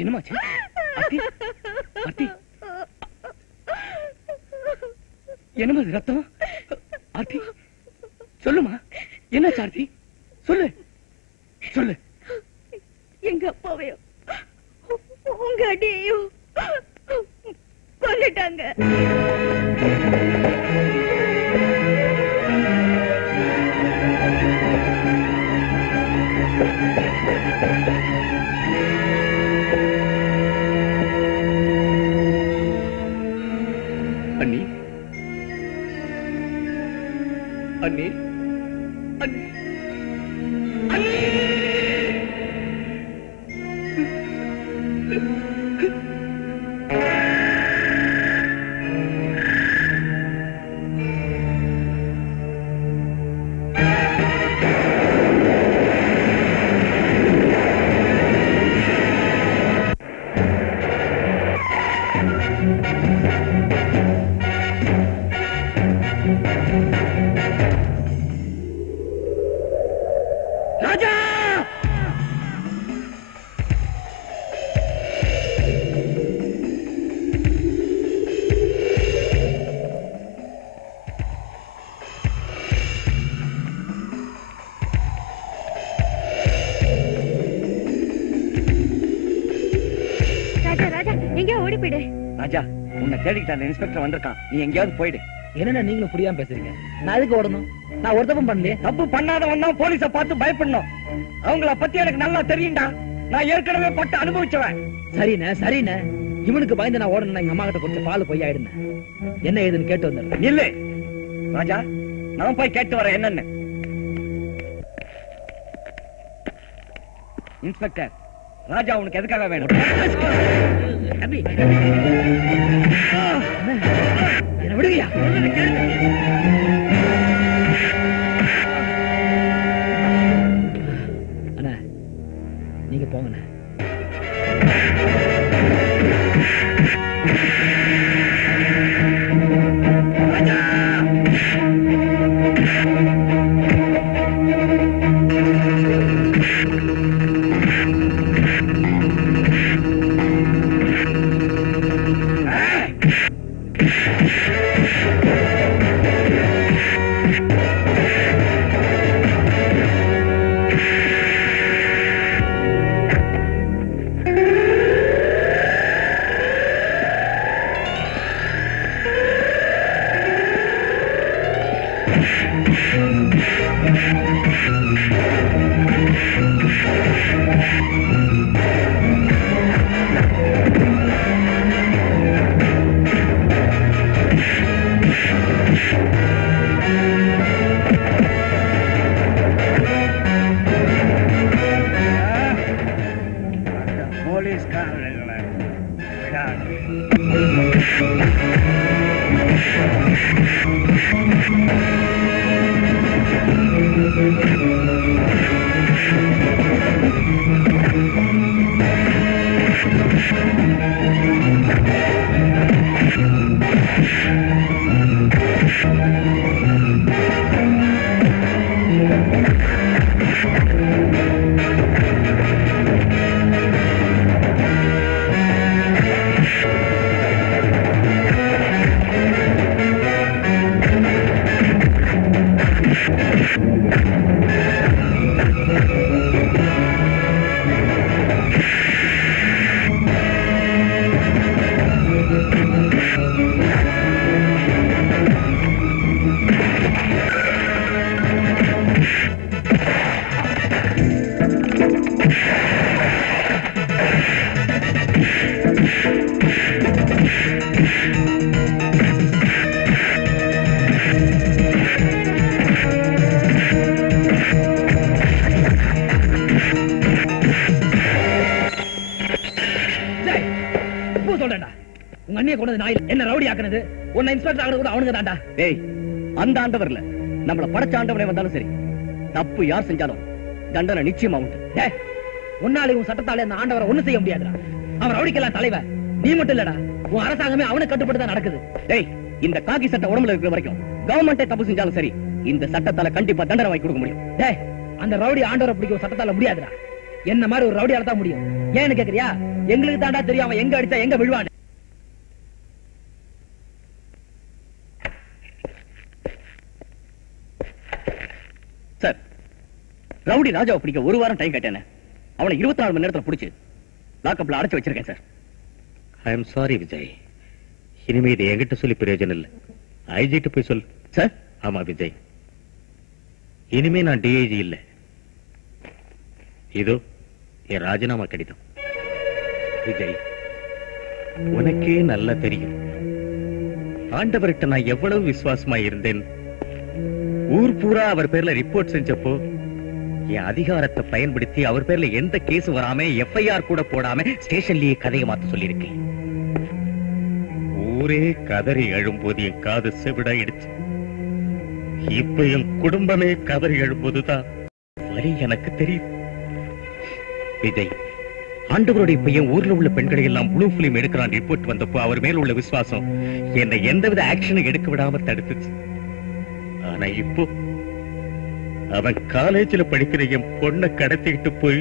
என்னமாச்சு? ஆர்த்தி, ஆர்த்தி, என்னமா இது ரத்தம்? ஆர்த்தி, சொல்லுமா, என்னாச்சு ஆர்த்தி? சொல்லு, சொல்லு. எங்க அப்பாவையும் உங்க அடியையும் கொல்லிட்டாங்க. அண்ணி, அண்ணி, அண்ணி, அண்ணி. ராஜா! ராஜா ராஜா எங்க ஓடி போயிடு. ராஜா, உன்னை தேடிக்கிட்ட அந்த இன்ஸ்பெக்டர் வந்திருக்கான். நீ எங்கேயாவது போயிடு. என்னன்னா நீங்களும் புரியாம பேசுறீங்க? நான் எதுக்கு ஓடணும்? நான் ஒரு தப்பும் பண்ணலையே. தப்பு பண்ணாதவன் தான் போலீஸ பார்த்து பயப்படணும். அவங்கள பத்தி எனக்கு நல்லா தெரியும்டா. நான் ஏற்கனவே பட்டு அனுபவிச்சவன். சரிண்ணே, சரிண்ணே. இவனுக்கு பயந்து நான் ஓடணும். எங்க அம்மா கிட்ட கொஞ்சம் பால் போய் ஆயிடுனேன். என்ன ஏதுன்னு கேட்டு வந்துடுறேன். இல்ல ராஜா, நான் போய் கேட்டு வரேன் என்னன்னு. இன்ஸ்பெக்டர், ராஜா உனக்கு எதுக்காக வேணும்? தம்பி, என்ன விடுவியா? அண்ணா, நீங்க போங்கண்ணே. போலீஸ்காரர்களை விடாது. உங்க அண்ணியை கொண்டது நான் இல்ல. என்ன ரவுடி ஆக்குனது உன்னை இன்ஸ்பெக்டர் ஆகுறது கூட அவனுங்க தான்டா. டேய், அந்த ஆண்டவர்ல நம்மள படைச்ச ஆண்டவனே வந்தாலும் சரி, தப்பு யார் செஞ்சாலும் தண்டனை நிச்சயமா உண்டு. டேய், உன்னாலே உன் சட்டத்தாலே அந்த ஆண்டவரை ஒண்ணு செய்ய முடியாதுடா. அவன் ரவுடிக்கெல்லாம் தலைவன். நீ மட்டும் இல்லடா, உன் அரசாங்கமே அவனுக்கு கட்டுப்பட்டு தான் நடக்குது. டேய், இந்த காக்கி சட்டை உடம்புல இருக்கிற வரைக்கும் கவர்மெண்டே தப்பு செஞ்சாலும் சரி, இந்த சட்டத்தால கண்டிப்பா தண்டனை வாங்கி கொடுக்க முடியும். டேய், அந்த ரவுடி ஆண்டவரை பிடிக்கும் சட்டத்தால முடியாதுடா. என்ன மாதிரி ஒரு ரவுடியால தான் முடியும். ஏன்னு கேக்குறியா? எங்களுக்கு தாண்டா தெரியும் அவன் எங்க அடிச்சா எங்க விழுவான். சார், ரவுடி ராஜாவை பிடிக்க 1 வாரம் டைம் கேட்டேன். அவனை 24 மணி நேரத்துல பிடிச்சு லாக்கப்ல அடைச்சு வச்சிருக்கேன் sir. I am sorry Vijay. இனிமே இதை என்கிட்ட சொல்லி பிரயோஜனம் இல்லை. ஐஜிட்டு போய் சொல்லு. சார்? ஆமா விஜய், இனிமே நான் டிஐஜி இல்ல. இதோ என் ராஜினாமா கடிதம். விஜய், உனக்கே நல்லா தெரியும் ஆண்டவர்கிட்ட நான் எவ்வளவு விசுவாசமா இருந்தேன். ஊர் பூரா அவர் பேர்ல ரிப்போர்ட் செஞ்சப்போ என் அதிகாரத்தை பயன்படுத்தி அவர் பேர்ல எந்த கேஸ் வராம எஃப்ஐஆர் கூட போடாம ஸ்டேஷன்லயே கதையை மாத்த சொல்லியிருக்கேன். ஊரே கதறி எழும்போது என் காது செவிடாயிடுச்சு. இப்ப என் குடும்பமே கதறி எழும்போதுதான் வலி எனக்கு தெரியும். விஜய், ஆண்டவருடைய பையன் ஊர்ல உள்ள பெண்களை எல்லாம் ப்ளூ பிலிம் எடுக்கிறான் ரிப்போர்ட் வந்தப்போ அவர் மேல உள்ள விசுவாசம் என்னை எந்தவித ஆக்ஷனும் எடுக்க விடாம தடுத்துச்சு. ஆனா இப்போ அவன் காலேஜ்ல படிக்கிற என் பொண்ணை கடத்திக்கிட்டு போய்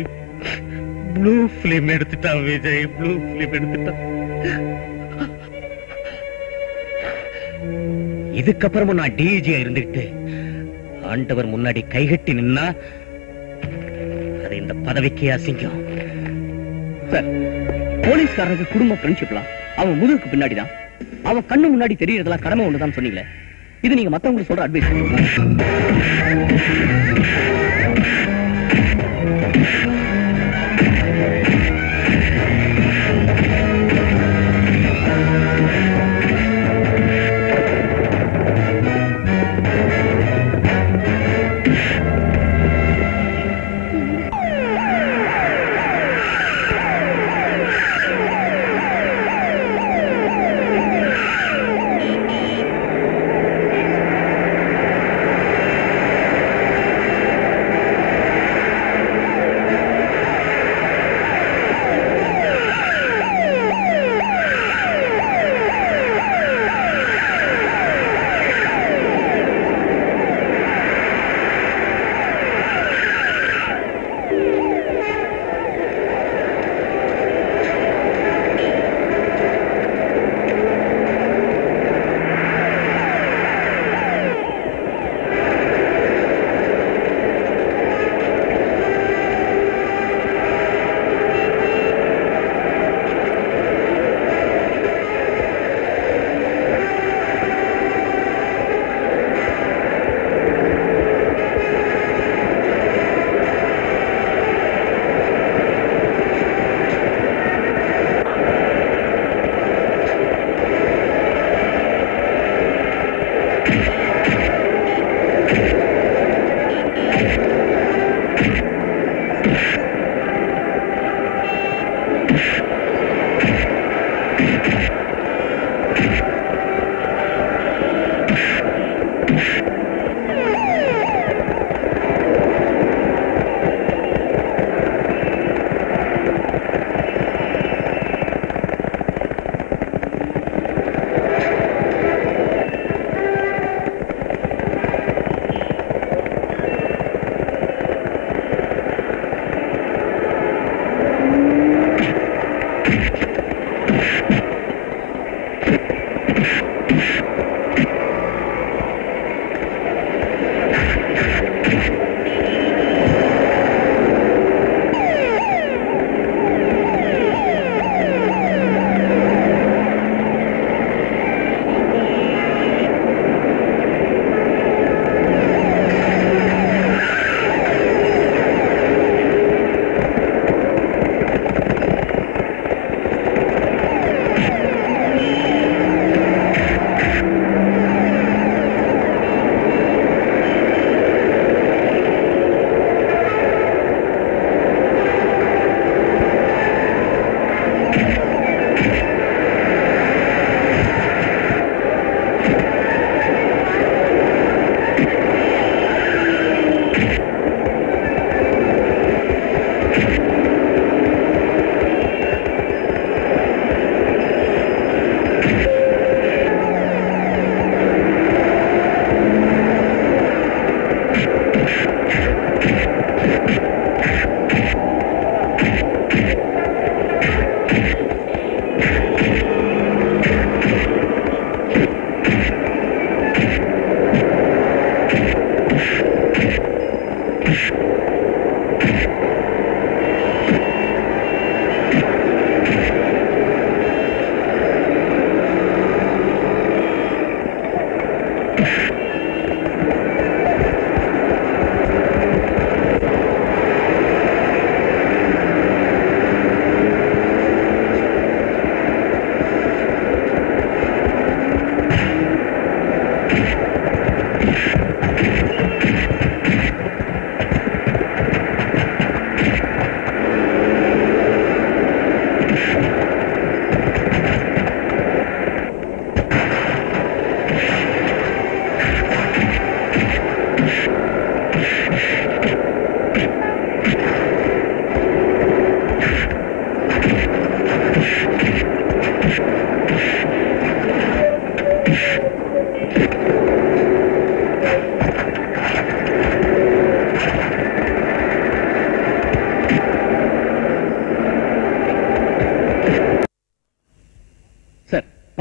ப்ளூ பிலிம் எடுத்துட்டான். விஜய், ப்ளூ பிலிம் எடுத்துட்டான். இதுக்கப்புறமும் நான் டிஜியா இருந்துட்டு ஆண்டவர் முன்னாடி கைகட்டி நின்னா அது இந்த பதவிக்கே அசிங்கம். சார், போலீஸ்காரனுக்கு குடும்ப ஃப்ரெண்ட்ஷிப்லாம் அவன் முதுகுக்கு பின்னாடிதான். அவன் கண்ணு முன்னாடி தெரியறதெல்லாம் கடமை ஒண்ணுதான் சொன்னீங்களே, இது நீங்க மத்தவங்களுக்கு சொல்ற அட்வைஸ்.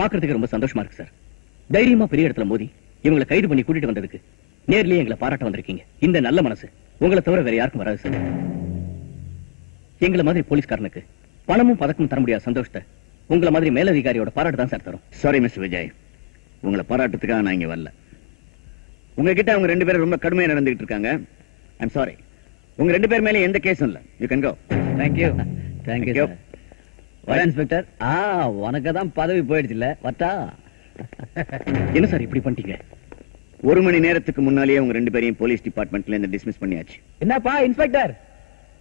பாக்குறதுக்கு ரொம்ப சந்தோஷமா இருக்கு சார். தைரியமா பெரிய இடத்துல மோதி இவங்களை கைது பண்ணி கூட்டிட்டு வந்ததுக்கு நேர்லயே எங்களை பாராட்ட வந்திருக்கீங்க. இந்த நல்ல மனசு உங்களை தவிர வேற யாருக்கும் வராது சார். எங்களை மாதிரி போலீஸ்காரனுக்கு பணமும் பதக்கமும் தர முடியாத சந்தோஷத்தை உங்களை மாதிரி மேலதிகாரியோட பாராட்டு தான் சார் தரும். சாரி மிஸ்டர் விஜய், உங்களை பாராட்டுறதுக்காக நான் இங்க வரல. உங்ககிட்ட அவங்க 2 பேரும் ரொம்ப கடுமையா நடந்துகிட்டு இருக்காங்க. I'm sorry. உங்க 2 பேர் மேலே எந்த கேஸும் இல்ல. You can go. Thank you. Thank you. வர இன்ஸ்பெக்டர். உனக்கு தான் பதவி போயிடுச்சுல்ல, வட்டா. என்ன சார் இப்படி பண்ணிட்டீங்க? 1 மணி நேரத்துக்கு முன்னாலேயே உங்க 2 பேரையும் போலீஸ் டிபார்ட்மெண்ட்ல இருந்து டிஸ்மிஸ் பண்ணியாச்சு. என்னப்பா இன்ஸ்பெக்டர்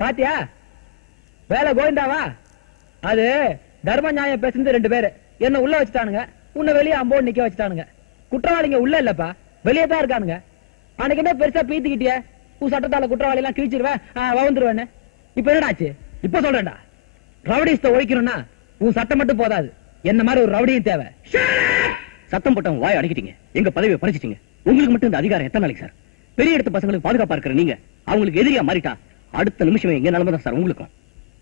பாத்தியா வேலை கோவிந்தாவா? அது தர்ம நியாயம் பேசுறது 2 பேரு என்ன உள்ள வச்சுட்டானுங்க, உன்னை வெளியே அம்போடு நிக்க வச்சுட்டானுங்க. குற்றவாளிங்க உள்ள இல்லப்பா, வெளியே தான் இருக்கானுங்க. அன்னைக்கு என்ன பெருசா பீத்திக்கிட்டிய, உன் சட்டத்தால குற்றவாளி எல்லாம் கிழிச்சிருவேன் வந்துருவேன்னு. இப்ப என்னடாச்சு? இப்ப சொல்றேன்டா, ரவுடிஸ்ட ஒழிக்கணும்னா உன் சட்டம் மட்டும் போதாது, என்ன மாதிரி ஒரு ரவுடியும் தேவை. சத்தம் போட்டவங்க வாய் அடக்கிட்டீங்க, எங்க பதவியை பறிச்சிட்டீங்க. உங்களுக்கு மட்டும் இந்த அதிகாரம் எத்தனை நாளைக்கு சார்? பெரிய இடத்து பசங்களுக்கு பாதுகாப்பா இருக்கிற நீங்க அவங்களுக்கு எதிரியா மாறிட்டா அடுத்த நிமிஷமே எங்க நிலைமை தான் சார் உங்களுக்கும்.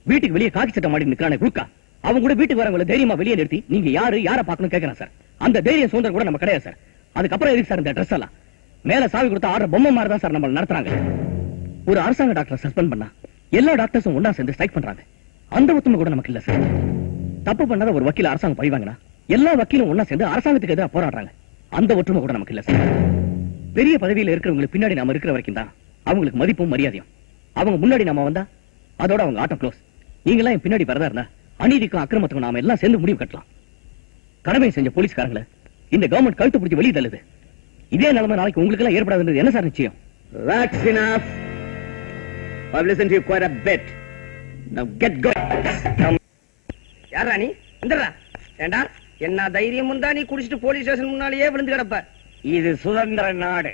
வீட்டுக்கு வெளியே காக்கி சட்டம் மாடி நிக்கிறானே குறுக்கா, அவங்க கூட வீட்டுக்கு வரவங்களை தைரியமா வெளியே நிறுத்தி நீங்க யாரை பார்க்கணும் கேட்கறேன் சார். அந்த தைரியம் சுதந்திரம் கூட நம்ம கிடையாது சார். அதுக்கப்புறம் எதுக்கு சார் இந்த ட்ரெஸ் எல்லாம்? மேல சாவி கொடுத்த ஆடுற பொம்மை மாதிரி தான் சார் நம்ம நடத்துறாங்க. ஒரு அரசாங்க டாக்டரை சஸ்பெண்ட் பண்ணா எல்லா டாக்டர்ஸும் ஒன்னா சேர்ந்து ஸ்ட்ரைக் பண்றாங்க. அந்த ஒத்துமை கூட நமக்கு இல்ல சார். தப்பு பண்ணாத ஒரு வக்கீல் அரசாங்கம் பழிவாங்கன்னா எல்லா வக்கீலும் ஒன்னா சேர்ந்து அரசாங்கத்துக்கு எதிராக போராடுறாங்க. அந்த ஒற்றுமை கூட நமக்கு இல்ல சார். பெரிய பதவியில இருக்கிறவங்களுக்கு பின்னாடி நாம இருக்கிற வரைக்கும் தான் அவங்களுக்கு மதிப்பும் மரியாதையும். அவங்க முன்னாடி நாம வந்தா அதோட அவங்க ஆட்டம் க்ளோஸ். நீங்க எல்லாம் பின்னாடி வரதா இருந்தா அநீதிக்கும் அக்கிரமத்துக்கும் நாம எல்லாம் சேர்ந்து முடிவு கட்டலாம். கடமை செஞ்ச போலீஸ்காரங்களை இந்த கவர்மெண்ட் கழுத்து பிடிச்சி வெளியே தள்ளுது. இதே நிலைமை நாளைக்கு உங்களுக்கு எல்லாம் ஏற்படாதுன்றது என்ன சார் நிச்சயம்? That's enough. I've listened to you quite a bit. Now get going. யாரா நீ? இந்தடா. ஏண்டா என்ன தைரியம் இருந்தா நீ குடிச்சிட்டு போலீஸ் ஸ்டேஷன் முன்னாலேயே விழுந்து கிடப்ப. இது சுதந்திர நாடு,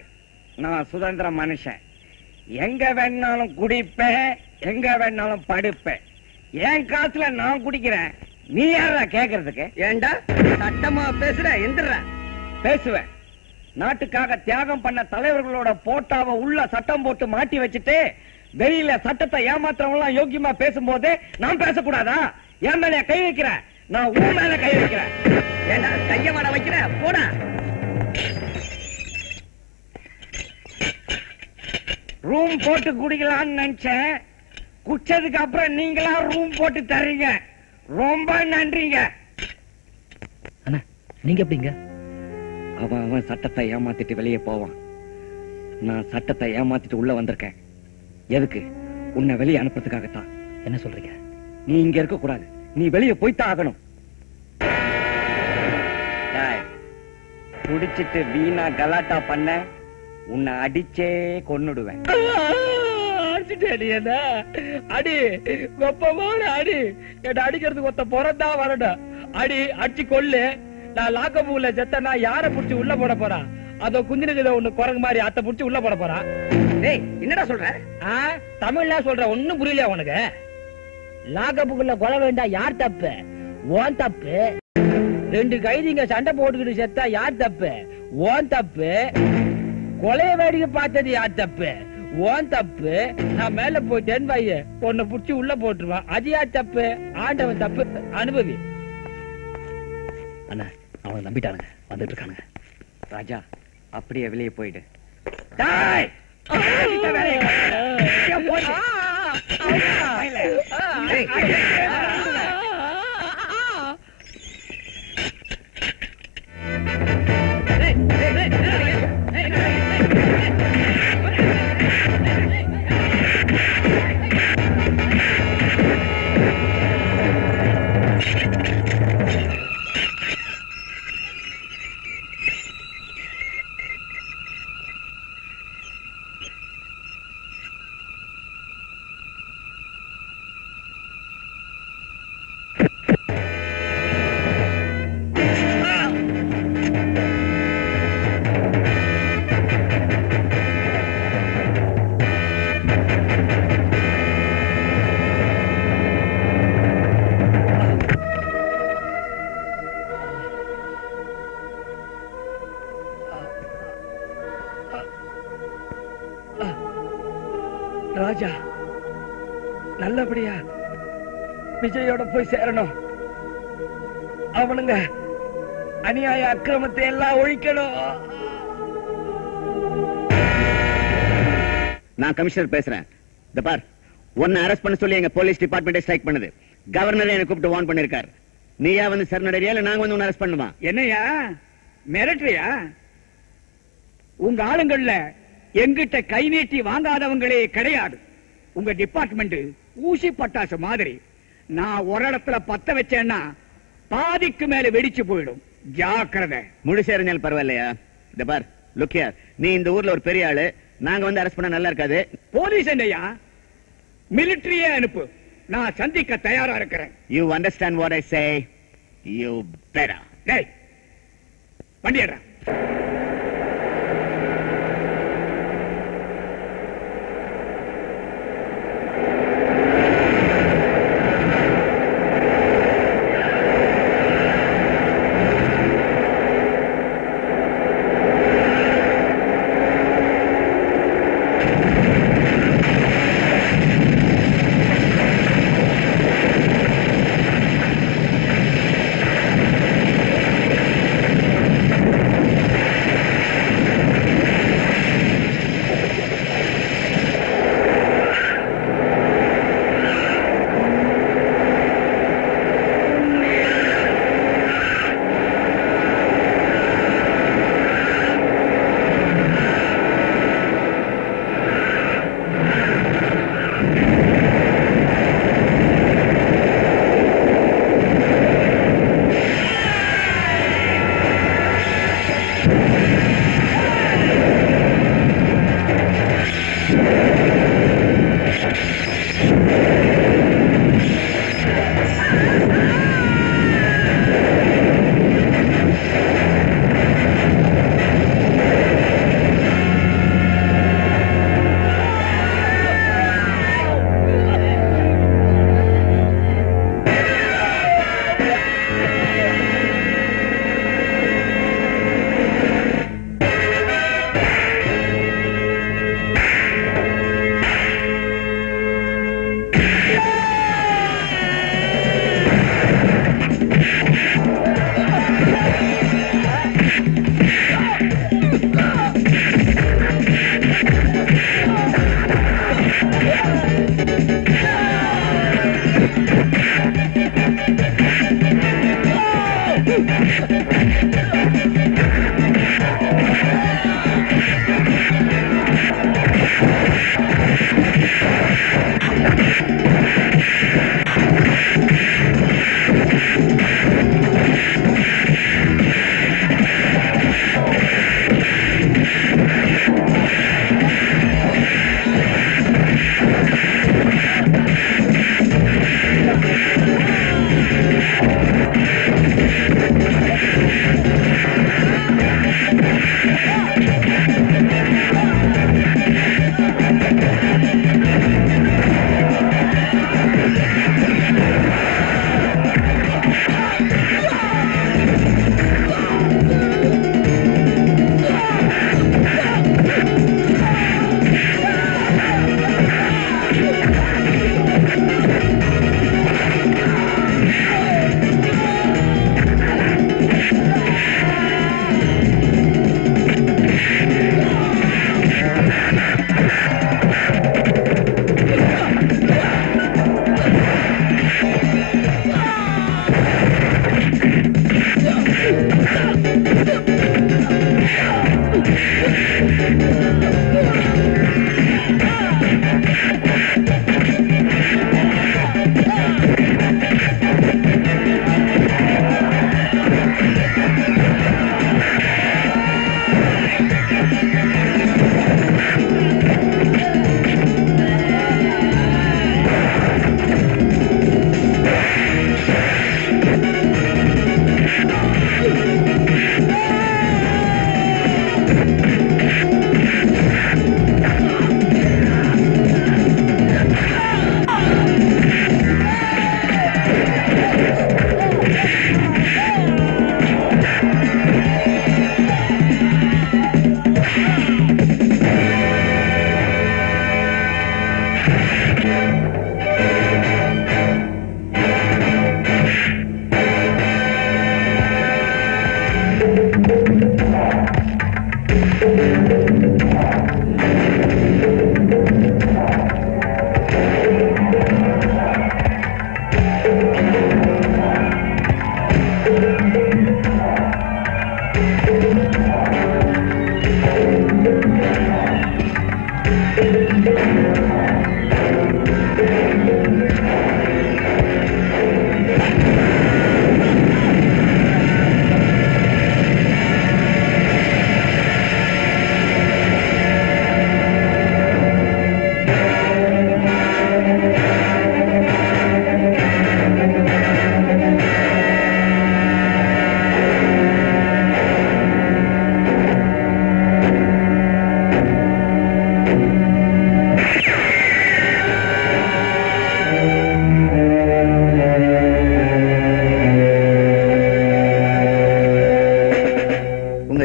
நான் சுதந்திர மனுஷன். எங்க வேணாலும் குடிப்பேன், எங்க வேணாலும் படுப்பேன். என் காசுல நான் குடிக்கிறேன், நீ யாரா கேக்குறதுக்கு? ஏண்டா சட்டமா பேசுற? எந்திரா. பேசுவேன். நாட்டுக்காக தியாகம் பண்ண தலைவர்களோட போட்டாவை உள்ள சட்டம் போட்டு மாட்டி வச்சுட்டு வெளியில சட்டத்தை ஏமாத்துறவங்க யோக்கியமா பேசும்போது நான் பேசக்கூடாதா? என் மேல கை வைக்கிற, நான் உன் மேல கை வைக்கிறேன். ஏண்டா கைய மாட வைக்கிற? போடா. ரூம் போட்டு குடிக்கலாம்னு நினைச்சேன், குடிச்சதுக்கு அப்புறம் நீங்களா ரூம் போட்டு தர்றீங்க. ரொம்ப நன்றிங்க. அண்ணா நீங்க எப்படிங்க? அவன் சட்டத்தை ஏமாத்திட்டு வெளியே போவான், நான் சட்டத்தை ஏமாத்திட்டு உள்ள வந்திருக்கேன். எதுக்கு? உன்னை வெளியே அனுப்புறதுக்காகத்தான். என்ன சொல்றீங்க? நீ இங்க இருக்க கூடாது, நீ வெளியே போய்த்தான் ஆகணும். குடிச்சிட்டு வீணா கலாட்டா பண்ண உன்னை அடிச்சே கொன்னுடுவேன். அடி வெப்பமான அடி, என்ன அடிக்கிறதுக்கு ஒருத்த பிறந்தா வரணும். அடி அடிச்சு கொள்ளு. நான் லாக்கபூல செத்தனா யார புடிச்சு உள்ள போட போறான்? அதோ குந்தினதுல ஒண்ணு குரங்கு மாதிரி அத்தை புடிச்சு உள்ள போட போறான். டேய் என்னடா சொல்ற? தமிழ்ல சொல்ற, ஒண்ணும் புரியல உனக்கு? லாக்கபுக்குள்ள கொலை வேண்டாம், யார் தப்பு? ஓன் தப்பு. 2 கைதிங்க சண்டை போட்டுக்கிட்டு செத்தா யார் தப்பு? ஓன் தப்பு. கொலைய வேடிக்கை பார்த்தது யார் தப்பு? ஓன் தப்பு. நான் மேல போயிட்டேன் வைய, உன்னை புடிச்சு உள்ள போட்டுருவான். அது யார் தப்பு? ஆண்டவன் தப்பு. அனுபவி. அண்ணா அவனை நம்பிட்டானுங்க, வந்துட்டு இருக்கானுங்க. ராஜா அப்படியே வெளியே போயிடு. ராஜா நல்லபடியா விஜயோட போய் சேரணும். அவனுங்க அநியாய அக்கிரமத்தை எல்லாம் ஒழிக்கணும். நான் கமிஷனர் பேசுறேன். இந்த பார், உன்னை அரெஸ்ட் பண்ண சொல்லி எங்க போலீஸ் டிபார்ட்மெண்ட் ஸ்ட்ரைக் பண்ணுது. கவர்னர் என்ன கூப்பிட்டு வார்ன் பண்ணிருக்காரு. நீயா வந்து சரணடையா இல்ல நாங்க வந்து உன்னை அரெஸ்ட் பண்ணுமா? என்னையா மிரட்டுறியா? உங்க ஆளுங்கள்ல எங்கிட்ட கை நீட்டி வாங்காதவங்களே கிடையாது. உங்க டிபார்ட்மெண்ட் ஊசி பட்டாசு மாதிரி. நான் ஒரு இடத்துல பத்த வச்சேன்னா பாதிக்கு மேல வெடிச்சு போயிடும். ஜாக்கிரதை. முழுசா இருந்தாலும் பரவாயில்லையா? இந்த பார், லுக் ஹியர், நீ இந்த ஊர்ல ஒரு பெரிய ஆளு. நாங்க வந்து அரெஸ்ட் பண்ண நல்லா இருக்காது. போலீஸ் என்னையா மிலிட்டரியே அனுப்பு. நான் சந்திக்க தயாரா இருக்கிறேன். You understand what I say? You better. டேய் வண்டியடா.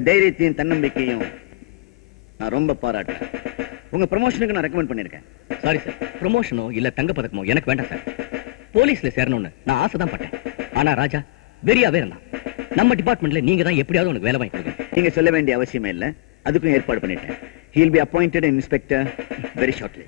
தைரியத்தையும் தன்னம்பிக்கையும் நான் ரொம்ப பாராட்டுறேன். உங்க ப்ரமோஷனுக்கு நான் ரெக்கமெண்ட் பண்ணிருக்கேன். சாரி சார், ப்ரமோஷனோ இல்ல தங்க பதக்கமோ எனக்கு வேண்டாம் சார். போலீஸ்ல சேரணும்னு நான் ஆசை தான் பட்டேன். ஆனா ராஜா வெறியாவே இருந்தான். நம்ம டிபார்ட்மெண்ட்ல நீங்க தான் எப்படியாவது உனக்கு வேலை வாங்கி கொடுங்க. நீங்க சொல்ல வேண்டிய அவசியமே இல்ல, அதுக்கும் ஏற்பாடு பண்ணிட்டேன். He will be appointed an inspector very shortly.